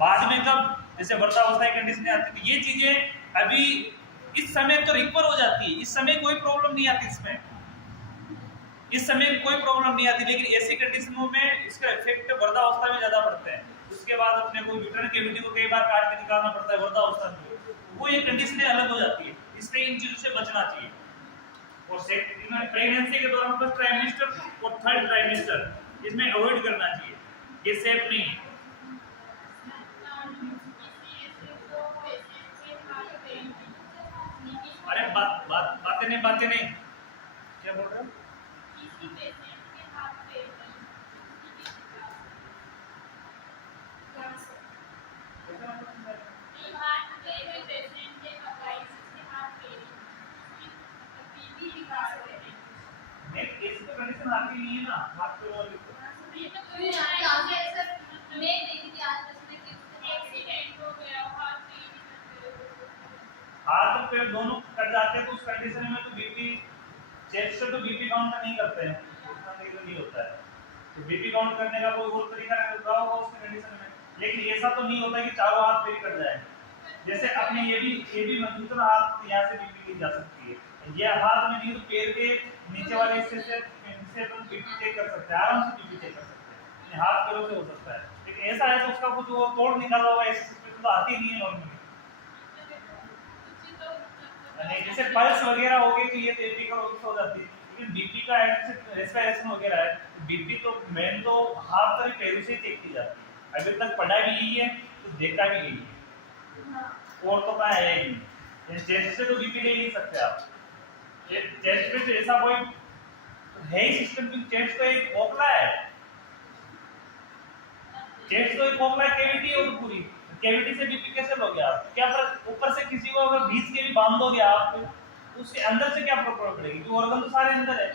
बाद में कब, जैसे वर्षावस्था की कंडीशन आती है, तो ये चीजें अभी इस समय तो रिकवर हो जाती है, इस समय कोई प्रॉब्लम नहीं आती, इस समय कोई प्रॉब्लम नहीं आती, लेकिन ऐसी कंडीशनों में इसका इफेक्ट वृद्धावस्था में ज्यादा पड़ता है। उसके बाद अपने को यूट्रन कैविटी को कई बार काट के निकालना पड़ता है वृद्धावस्था में, वो ये कंडीशनें अलग हो जाती है, इसलिए इन चीजों से बचना चाहिए। और प्रेगनेंसी के दौरान फर्स्ट ट्राइमेस्टर और थर्ड ट्राइमेस्टर इसमें अवॉइड करना चाहिए, ये सेफ नहीं है। अरे बातें नहीं, क्या बोल रहे हो? कंडीशन आती नहीं है ना, हाथ पे वाली ये तो कोई आगे ऐसा मैं देखी थी आज उसमें कि एक्सीडेंट हो गया, हाथ पे दोनों कट जाते हैं, तो उस कंडीशन में तो बीपी चेक से तो बीपी काउंट नहीं करते हैं, उतना नहीं होता है, तो बीपी काउंट करने का कोई और तरीका होगा उस कंडीशन में, लेकिन ऐसा तो नहीं होता कि चारों हाथ पे कट जाए। जैसे अपने ये भी मजबूत हाथ यहाँ से बीपी की जा सकती है, ये हाथ में नहीं तो पैर के नीचे वाले हिस्से से तो बीपी चेक कर सकते हैं, आराम से बीपी चेक कर सकते हैं, हाथ पैरों से हो सकता है, लेकिन ऐसा है तो उसका कुछ वो तोड़ निकाला होगा, ऐसे सिचुएशन तो आती नहीं है नॉर्मली। जैसे पल्स वगैरह हो गई तो ये टिपिकल हो जाती है, लेकिन बीपी का रेस्पिरेशन वगैरह है, बीपी तो मेन तो हाथ और पैरों से चेक की जाती है। अभी तक पढ़ा भी यही है तो देखा भी यही है, और तो कहाँ है ही नहीं। चेस्ट से तो बीपी ले नहीं सकते आप, चेस्ट पे तो ऐसा कोई है ही सिस्टम की, चेस्ट तो एक खोखला है, चेस्ट तो एक खोखला कैविटी है वो पूरी, कैविटी से बीपी कैसे लोगे आप? क्या फर्क, ऊपर से किसी को अगर बीच के भी बांध दोगे आप तो उसके अंदर से क्या प्रॉब्लम पड़ेगी? जो ऑर्गन तो सारे अंदर है,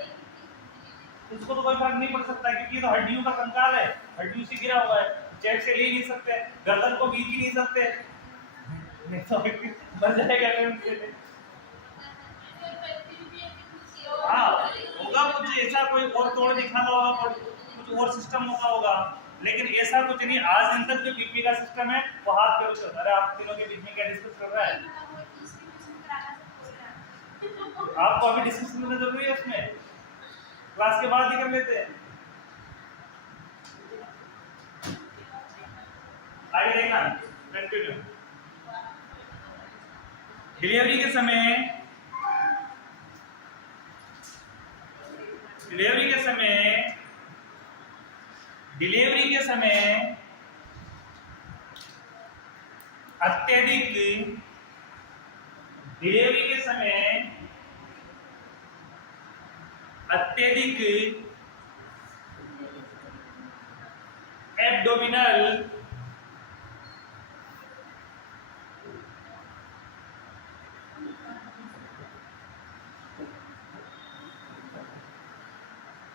उसको तो कोई फर्क नहीं पड़ सकता क्योंकि ये तो हड्डियों का कंकाल है, हड्डियों से गिरा हुआ है, चेस्ट से ले नहीं सकते, गर्दन को बीच ही नहीं सकते, नहीं तो मर जाएगा फिर। हाँ होगा कुछ ऐसा, कोई और तोड़ दिखाना होगा, कुछ और सिस्टम होगा, लेकिन ऐसा कुछ नहीं। आज दिन तक जो बीपी का सिस्टम है वो हाथ पैरों से होता है। अरे आप तीनों के बीच में क्या डिस्कस कर रहा है? आपको अभी डिस्कस करना जरूरी है, उसमें क्लास के बाद ही कर लेते हैं। आगे देखना, कंटिन्यू। डिलीवरी के समय अत्यधिक एब्डोमिनल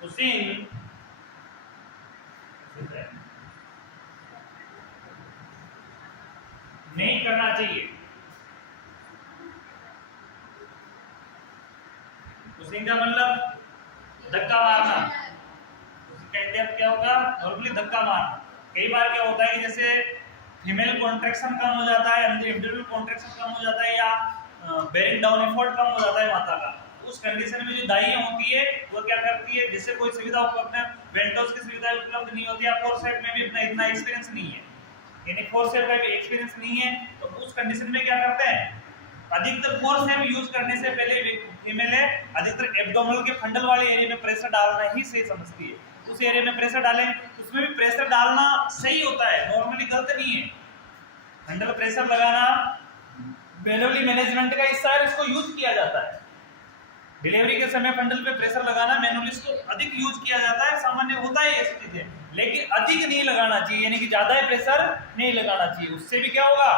पुशिंग नहीं करना चाहिए। पुशिंग का मतलब धक्का मारना, क्या होगा? नॉर्मली धक्का मारना। कई बार क्या होता है कि जैसे फीमेल कॉन्ट्रैक्शन कम हो जाता है, एब्डोमिनल कॉन्ट्रैक्शन कम हो जाता है, या बेरिंग डाउन एफर्ट कम हो जाता है माता का, उस कंडीशन में जो दाई होती है वो क्या करती है, जिससे कोई सुविधा उपलब्ध है, वेंटोस की सुविधा उपलब्ध नहीं होती है, फोर्सेप में भी इतना एक्सपीरियंस नहीं है, यानी फोर्सेप का भी एक्सपीरियंस नहीं है, तो उस कंडीशन में क्या करते हैं, अधिकतर फोर्सेप यूज करने से पहले फीमेल है अधिकतर एब्डोमिनल के फंडल वाले एरिया में प्रेशर डालना ही सही समझती है। उस एरिया में प्रेशर डालें, उसमें भी प्रेशर डालना सही होता है, नॉर्मली गलत नहीं है। फंडल प्रेशर लगाना मैनुअली मैनेजमेंट का हिस्सा है, इसको यूज किया जाता है। डिलीवरी के समय फंडल पे प्रेशर लगाना मैनुअली इसको अधिक यूज किया जाता है, सामान्य होता है ऐसी चीजें, लेकिन अधिक नहीं लगाना चाहिए, यानी कि ज्यादा प्रेशर नहीं लगाना चाहिए। उससे भी क्या होगा,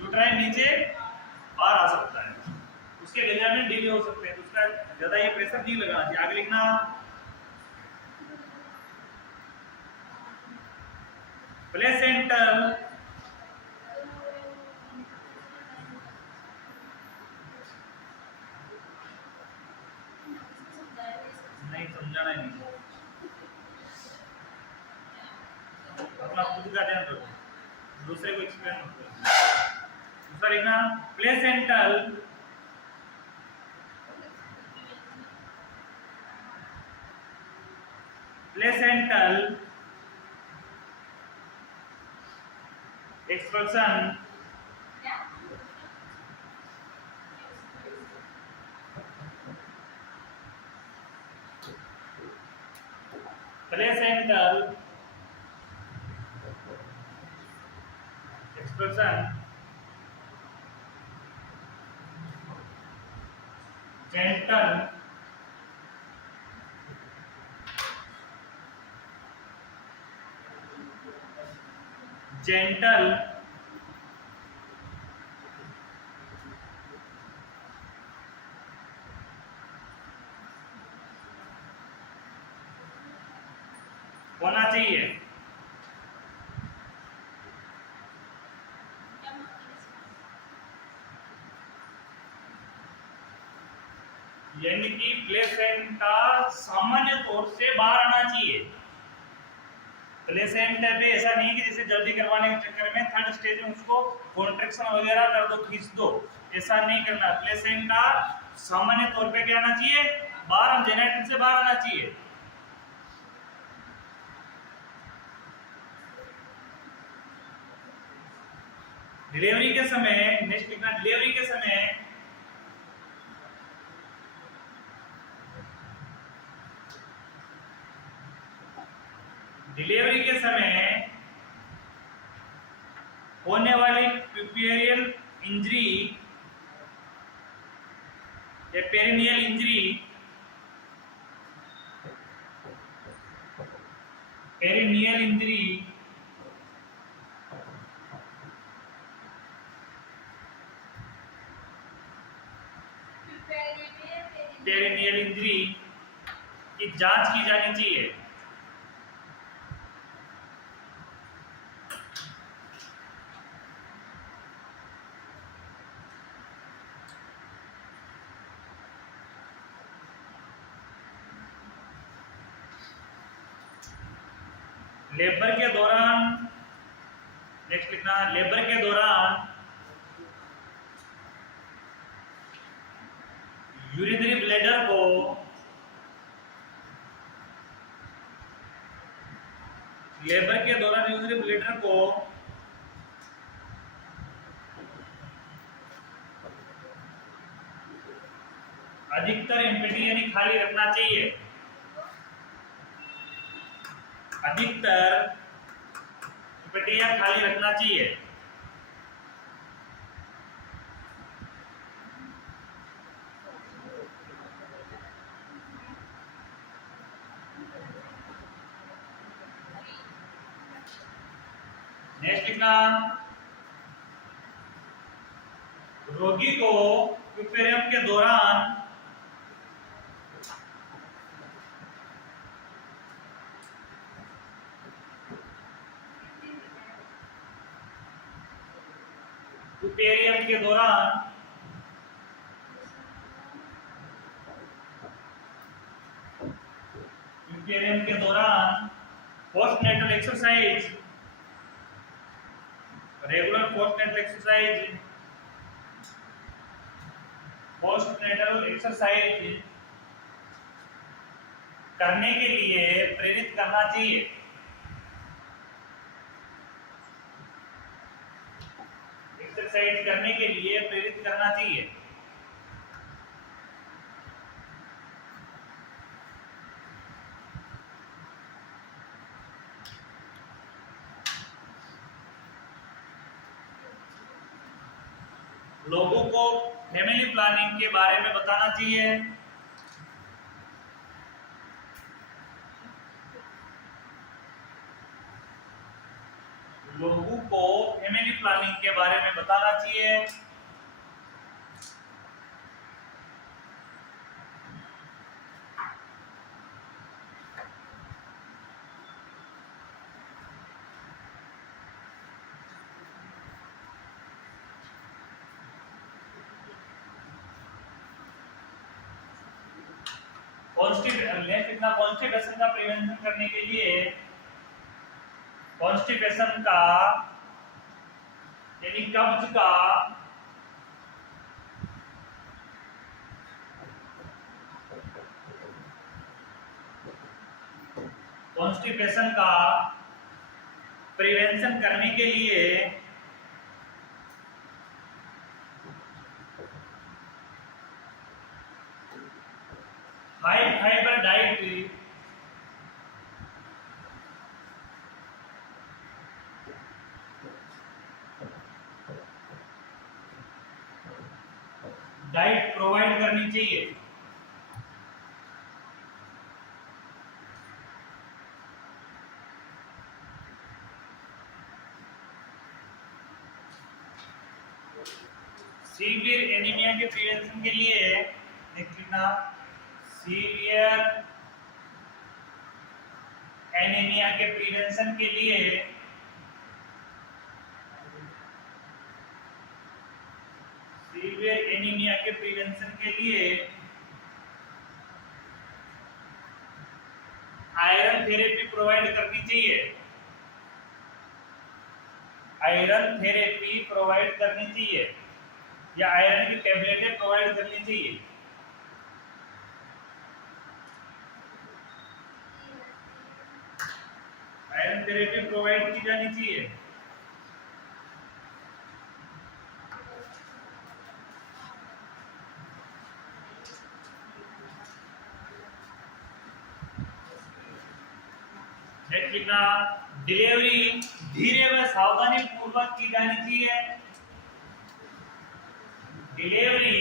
यूट्राइन नीचे बाहर आ सकता है, उसके लिगामेंट ढीले हो सकते हैं, तो उसका ज्यादा ये प्रेशर नहीं लगाना चाहिए। आगे लिखना, प्लेसेंटल नहीं समझाना नहीं, अपना खुद का ध्यान रखो, दूसरे को एक्सप्लेन मत करो। दूसरा लिखना, प्लेसेंटल एक्सप्रेशन gentle होना चाहिए। यानी कि प्लेसेंटा सामान्य तौर से बाहर आना चाहिए। प्लेसेंटा पे ऐसा नहीं कि जैसे जल्दी करवाने के चक्कर में थर्ड स्टेज में उसको कॉन्ट्रैक्शन वगैरह कर दो, खींच दो, ऐसा नहीं करना। प्लेसेंटा सामान्य तौर पे क्या आना चाहिए, बाहर, जेनेटिक से बाहर आना चाहिए। डिलीवरी के समय, नेक्स्ट लिखना डिलीवरी के समय होने वाली प्यूपेरियल इंजरी या perineal injury, perineal injury perineal injury की जांच की जानी चाहिए। लेबर के दौरान, नेक्स्ट लिखना लेबर के दौरान यूरिनरी ब्लैडर को अधिकतर एम्प्टी यानी खाली रखना चाहिए। अधिकतर एम्प्टी या खाली रखना चाहिए। नेक्स्ट लिखना रोगी को प्यूपेरियम के दौरान प्यूपेरियम के दौरान postnatal exercise, regular postnatal exercise करने के लिए प्रेरित करना चाहिए। एक्सरसाइज करने के लिए प्रेरित करना चाहिए। लोगों को फैमिली प्लानिंग के बारे में बताना चाहिए। लोगों को फैमिली प्लानिंग के बारे में बताना चाहिए। कॉन्स्टिपेशन का प्रिवेंशन करने के लिए कॉन्स्टिपेशन का यानी कब्ज का कॉन्स्टिपेशन का प्रिवेंशन करने के लिए हाई फाइबर डाइट प्रोवाइड करनी चाहिए। सीवियर एनीमिया के प्रिवेंशन के लिए लिखना सीवियर एनीमिया के प्रिवेंशन के लिए सीवियर एनीमिया के प्रिवेंशन के लिए आयरन थेरेपी प्रोवाइड करनी चाहिए। आयरन थेरेपी प्रोवाइड करनी चाहिए या आयरन की टेबलेटें प्रोवाइड करनी चाहिए। आयरन थेरेपी प्रोवाइड की जानी चाहिए। नेक्स्ट लिखना डिलीवरी धीरे व सावधानी पूर्वक की जानी चाहिए। डिलीवरी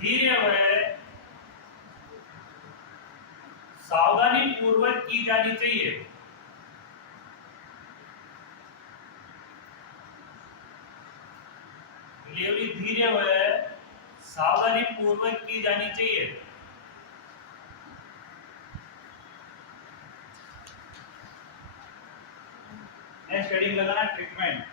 धीरे व सावधानी पूर्वक की जानी चाहिए। डिलीवरी धीरे व सावधानी पूर्वक की जानी चाहिए। नेक्स्ट हेडिंग लगाना ट्रीटमेंट।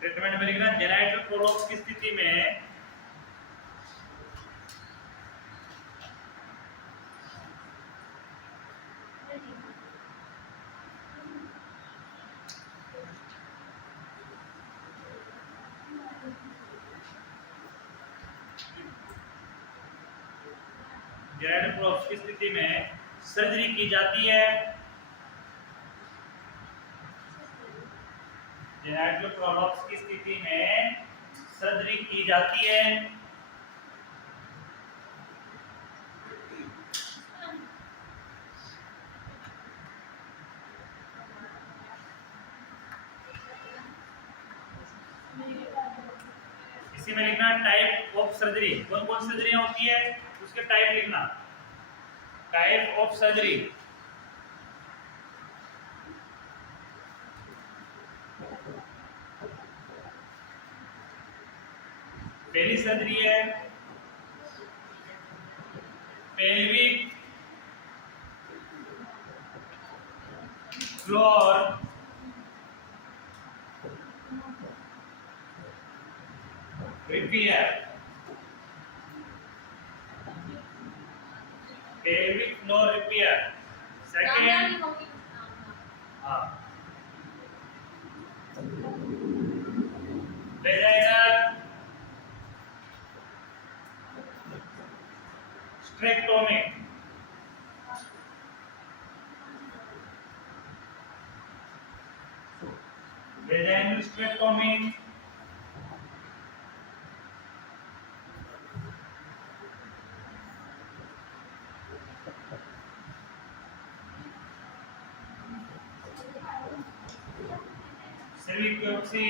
ट्रीटमेंट में लिखना जेनाइटल प्रोलॉप्स की स्थिति में जेनाइटल प्रोलॉप्स की स्थिति में सर्जरी की जाती है। जेनाइटल प्रोलॉप्स की स्थिति में सर्जरी की जाती है। इसी में लिखना टाइप ऑफ सर्जरी, कौन कौन सर्जरी होती है उसके टाइप लिखना। टाइप ऑफ सर्जरी पहली सर्जरी है pelvic floor repair. Pelvic floor repair. Second हाँ vaginal hysterectomy. Vaginal hysterectomy cervicopsy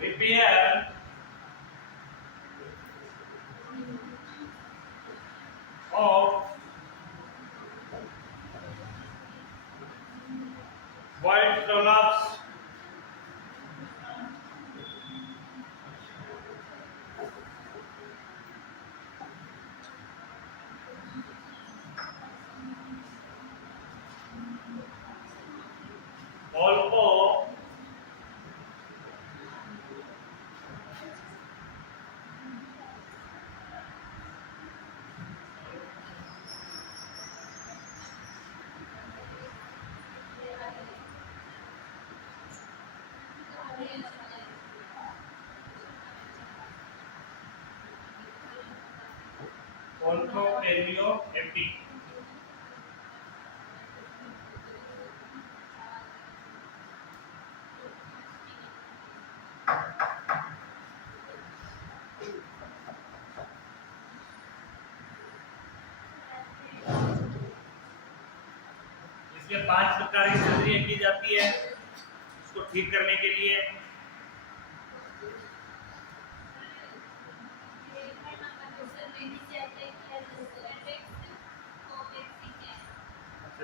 repair of void prolapse Volvo Volvo Pelvio FD। इसमें 5 प्रकार की सर्जरी की जाती है उसको ठीक करने के लिए।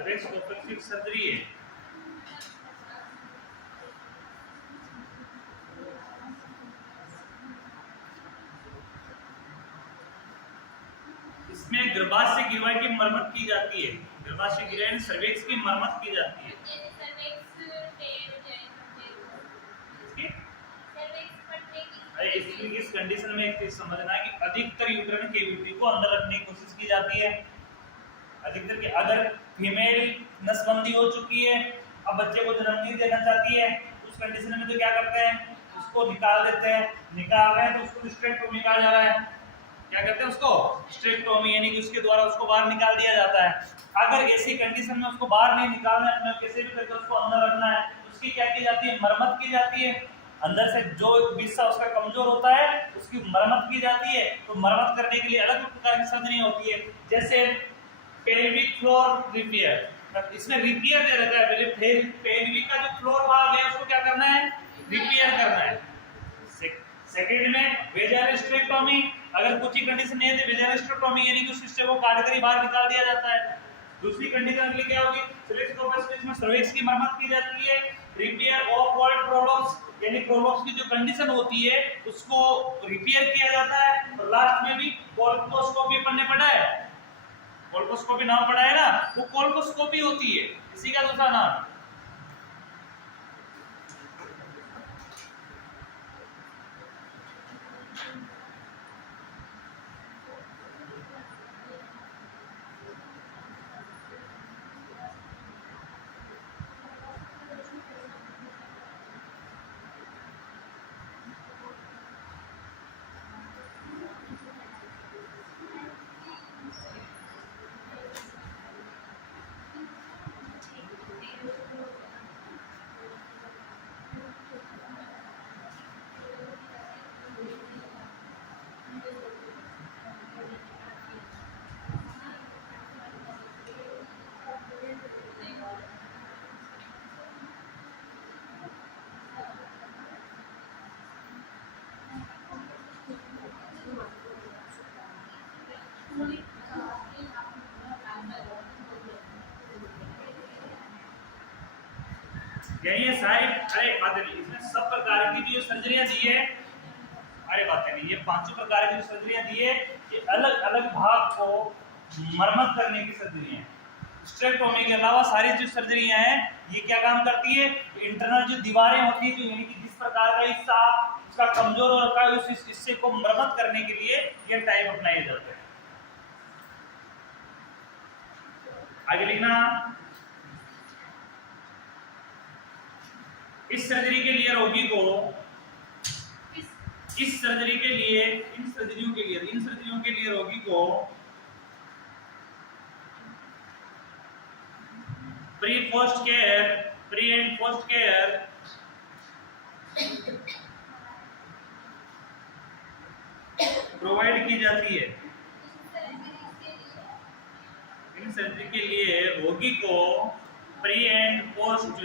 सर्वेक्स सर्जरी है। इसमें गर्भाशय गिरवा की मरम्मत की जाती है। गर्भाशय गिरवा सर्वेक्स की मरम्मत की जाती है। इस कंडीशन में एक चीज समझना है कि अधिकतर यूट्राइन कैविटी को अंदर रखने की कोशिश की जाती है। अधिकतर के अगर फीमेल नसबंदी हो चुकी है, अब बच्चे को जन्म नहीं देना चाहती है, उस कंडीशन में तो क्या करते हैं, उसको निकाल देते हैं। निकाल रहे हैं तो उसको स्ट्रेक्टोमी कहा जा रहा है। क्या कहते हैं उसको? स्ट्रेक्टोमी, यानी कि उसके द्वारा उसको बाहर निकाल दिया जाता है। अगर ऐसी कंडीशन में उसको बाहर नहीं निकालना है, अपने कैसे भी करके उसको अंदर रखना है, उसकी क्या की जाती है? मरम्मत की जाती है। अंदर से जो हिस्सा उसका कमजोर होता है उसकी मरम्मत की जाती है। तो मरम्मत करने के लिए अलग प्रकार की सर्जरी होती है, जैसे पेल्विक फ्लोर रिपेयर। इसमें रिपेयर दे रखा है, पेल्विक का जो फ्लोर भाग है उसको क्या करना है? रिपेयर करना है। सेकंड में वेजाइनोस्टेक्टोमी, अगर कुछ ही कंडीशन नहीं है तो वेजाइनोस्टेक्टोमी, यानी कि उस हिस्से को काट कर ही बाहर निकाल दिया जाता है। दूसरी कंडीशन अगली क्या होगी? सर्विक्स में सर्विक्स की मरम्मत की जाती है। रिपेयर ऑफ वर्ल्ड प्रोलॉप्स, यानी प्रोलॉप्स की जो कंडीशन होती है उसको रिपेयर किया जाता है। और लास्ट में भी कोल्पोस्कोपी पढ़ने पड़ा है, कोल्पोस्कोपी नाम पड़ा है ना, वो कोल्पोस्कोपी होती है, इसी का दूसरा नाम। ये सारी अरे बातें नहीं, इसमें सब प्रकार की जो सर्जरियां दी है, अरे बातें नहीं, ये पांचों प्रकार की जो सर्जरियां दी है ये अलग अलग भाग को मरम्मत करने की सर्जरी है। स्टेक्टोमी के अलावा सारी जो सर्जरियां हैं ये क्या काम करती है? इंटरनल जो दीवारें होती है, जो यानी कि जिस प्रकार का हिस्सा उसका कमजोर हो रखा है उस हिस्से को मरम्मत करने के लिए ये टाइप अपनाए जाते हैं। आगे लिखना, इस सर्जरी के लिए रोगी को इन सर्जरियों के लिए रोगी को pre and post care provide की जाती है। इन सर्जरी के लिए रोगी को pre and post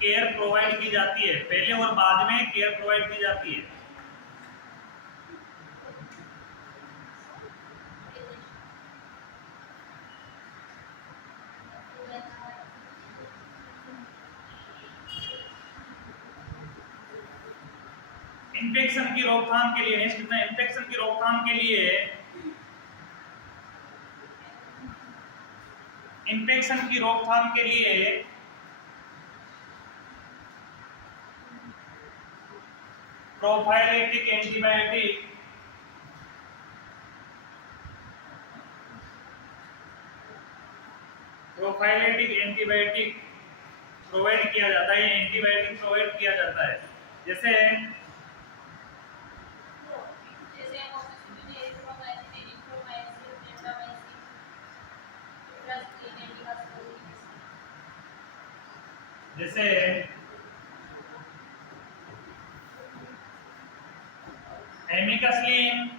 care provide की जाती है, पहले और बाद में केयर प्रोवाइड की जाती है। इन्फेक्शन की रोकथाम के लिए, नेक्स्ट कितना, इन्फेक्शन की रोकथाम के लिए प्रोफाइलेटिक एंटीबायोटिक प्रोवाइड किया जाता है। एंटीबायोटिक प्रोवाइड किया जाता है, जैसे एमिकासिलिन,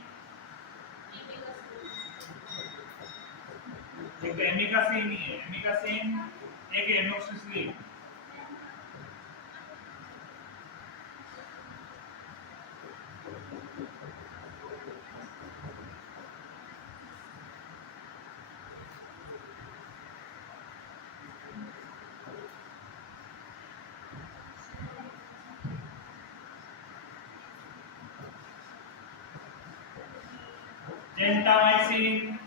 एक एमिकासिन, एक एमोक्सिसिलिन। जेंटामाइसिन,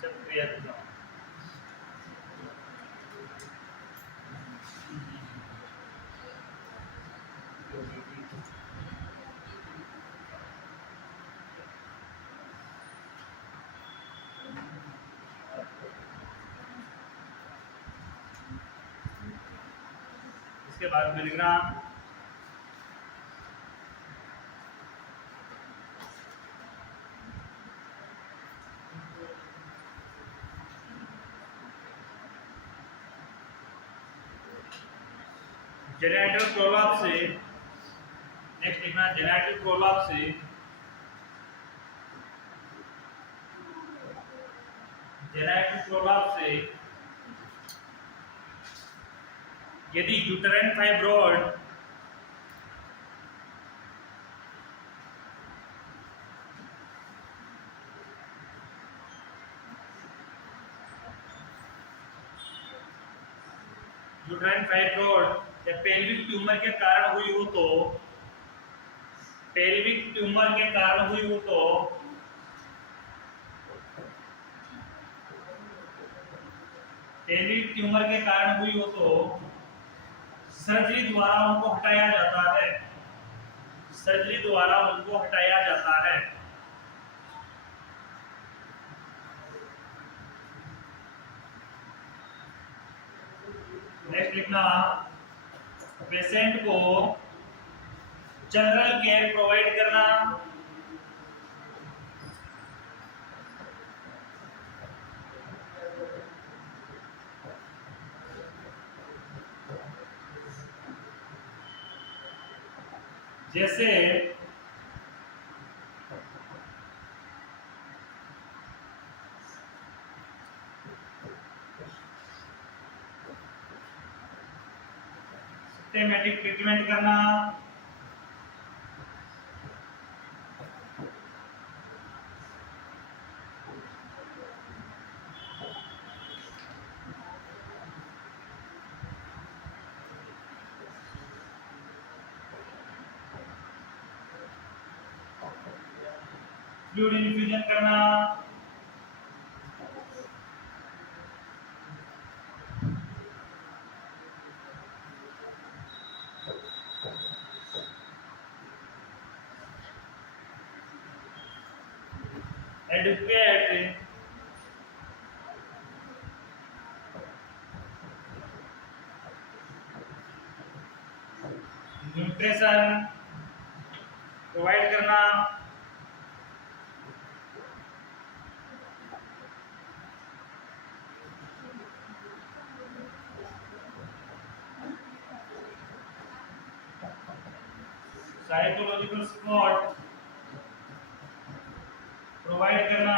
सक्रियता। इसके बाद मिलीग्राम, जेनेटल प्रोलॉप से, नेक्स्ट लिखना जेनेटल प्रोलॉप से यदि यूटेराइन फाइब्रॉइड या पेल्विक ट्यूमर के कारण हुई हो तो पेल्विक ट्यूमर के कारण हुई हो तो पेल्विक ट्यूमर के कारण हुई हो तो सर्जरी द्वारा उनको हटाया जाता है, सर्जरी द्वारा उनको हटाया जाता है। नेक्स्ट लिखना पेशेंट को जनरल केयर प्रोवाइड करना, जैसे सिस्टेमेटिक ट्रीटमेंट करना, फ्लूइड इन्फ्यूजन करना, एडुकेट न्यूट्रिशन प्रोवाइड करना, साइकोलॉजिकल सपोर्ट प्रोवाइड करना,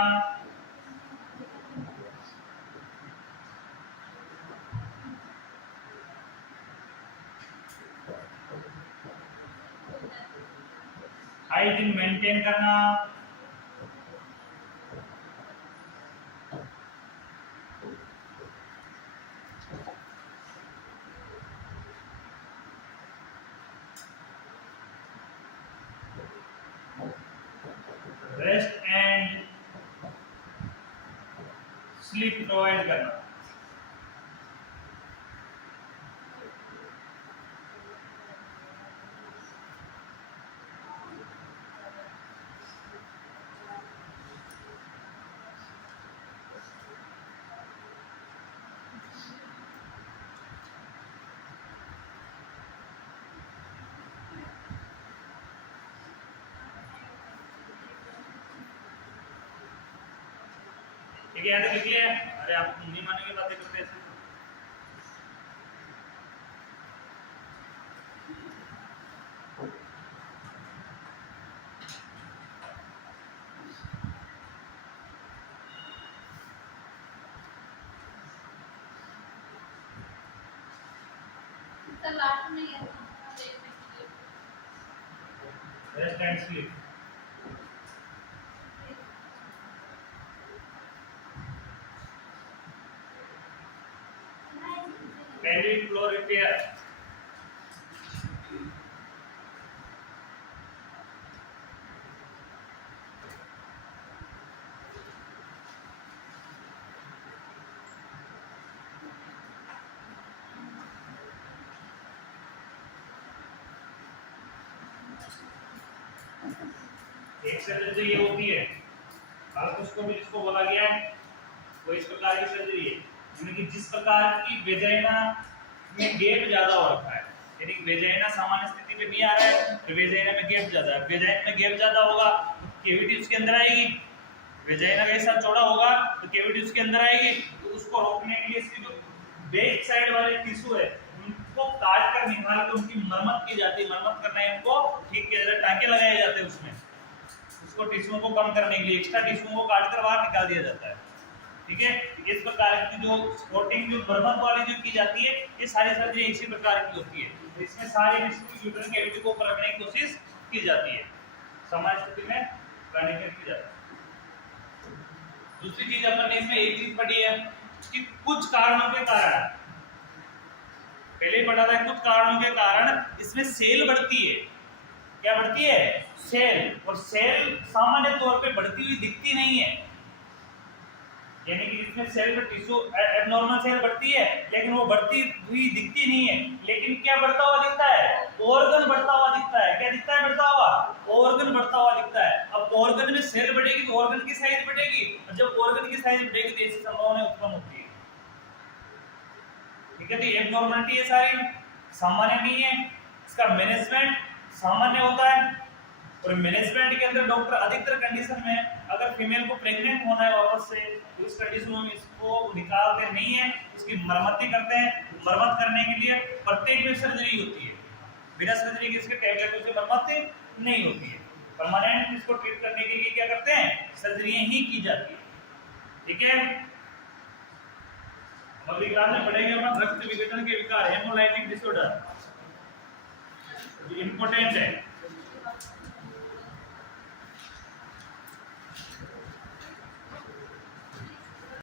हाइजीन मेंटेन करना, रेस्ट एंड स्लीप प्रोवाइड करना। ठीक है, यहाँ तक लिख लिया? अरे आप नहीं मानेंगे बातें करते हैं। सर लास्ट में ये rest and sleep. pelvic floor repair, एक सर्जरी ये होती है उसको भी जिसको बोला गया है वो इस प्रकार की सर्जरी है, यानी कि जिस प्रकार की वेजाइना में गैप ज्यादा हो रखा है, यानी कि वेजाइना सामान्य स्थिति पे नहीं आ रहा है तो वेजाइना में गैप ज्यादा है, वेजाइना में गैप ज्यादा होगा तो कैविटी उसके अंदर आएगी, वेजाइना का हिस्सा चौड़ा होगा तो कैविटी उसके अंदर आएगी, तो उसको रोकने के लिए इसकी जो बैक साइड वाले टिश्यू है उनको काट कर निकाल के उनकी मरम्मत की जाती है, मरम्मत करना है उनको ठीक किया जाता है, टांके लगाए जाते हैं उसमें, उसको टिश्यूओं को कम करने के लिए एक्स्ट्रा टिश्यूओं को काट कर बाहर निकाल दिया जाता है। ठीक है, इस प्रकार की जो स्पोर्टिंग जो मरम्मत वाली जो की जाती है ये सारी सर्जरी इसी प्रकार की होती है, तो इसमें सारे टिश्यू यूट्रस कैविटी को ऊपर रखने की कोशिश की जाती है, सामान्य स्थिति में करने की जाती है। दूसरी चीज अपन ने इसमें एक चीज पढ़ी है कि कुछ कारणों के कारण, पहले ही पढ़ा था, कुछ कारणों के कारण इसमें सेल बढ़ती है, क्या बढ़ती है, सेल, और सेल सामान्य तौर पे बढ़ती हुई दिखती नहीं है, यानी कि इसमें सेल में टिश्यू एब्नॉर्मल सेल बढ़ती है लेकिन वो बढ़ती हुई दिखती नहीं है, लेकिन क्या बढ़ता हुआ दिखता है, ऑर्गन बढ़ता हुआ दिखता है, क्या दिखता है बढ़ता हुआ, ऑर्गन बढ़ता हुआ दिखता है। अब ऑर्गन में सेल बढ़ेगी तो ऑर्गन की साइज बढ़ेगी, और जब ऑर्गन की साइज बढ़ेगी तो ऐसी संभावना उत्पन्न होती है। ठीक है, तो एब्नॉर्मलिटी है सारी, सामान्य नहीं है, इसका मैनेजमेंट सामान्य होता है, और मैनेजमेंट के अंदर डॉक्टर अधिकतर कंडीशन में अगर फीमेल को प्रेग्नेंट होना है वापस से तो उस कंडीशन में इसको निकालते नहीं है, उसकी मरम्मत करते हैं, मरम्मत करने के लिए प्रत्येक में सर्जरी होती है, बिना सर्जरी के इसके टैबलेटों से मरम्मत नहीं होती है, परमानेंट इसको ट्रीट करने के लिए क्या करते हैं, सर्जरी ही की जाती है। ठीक है, अगली क्लास में पढ़ेंगे हम रक्त विघटन के विकार, हेमोलाइटिक डिसऑर्डर, इंपॉर्टेंट है।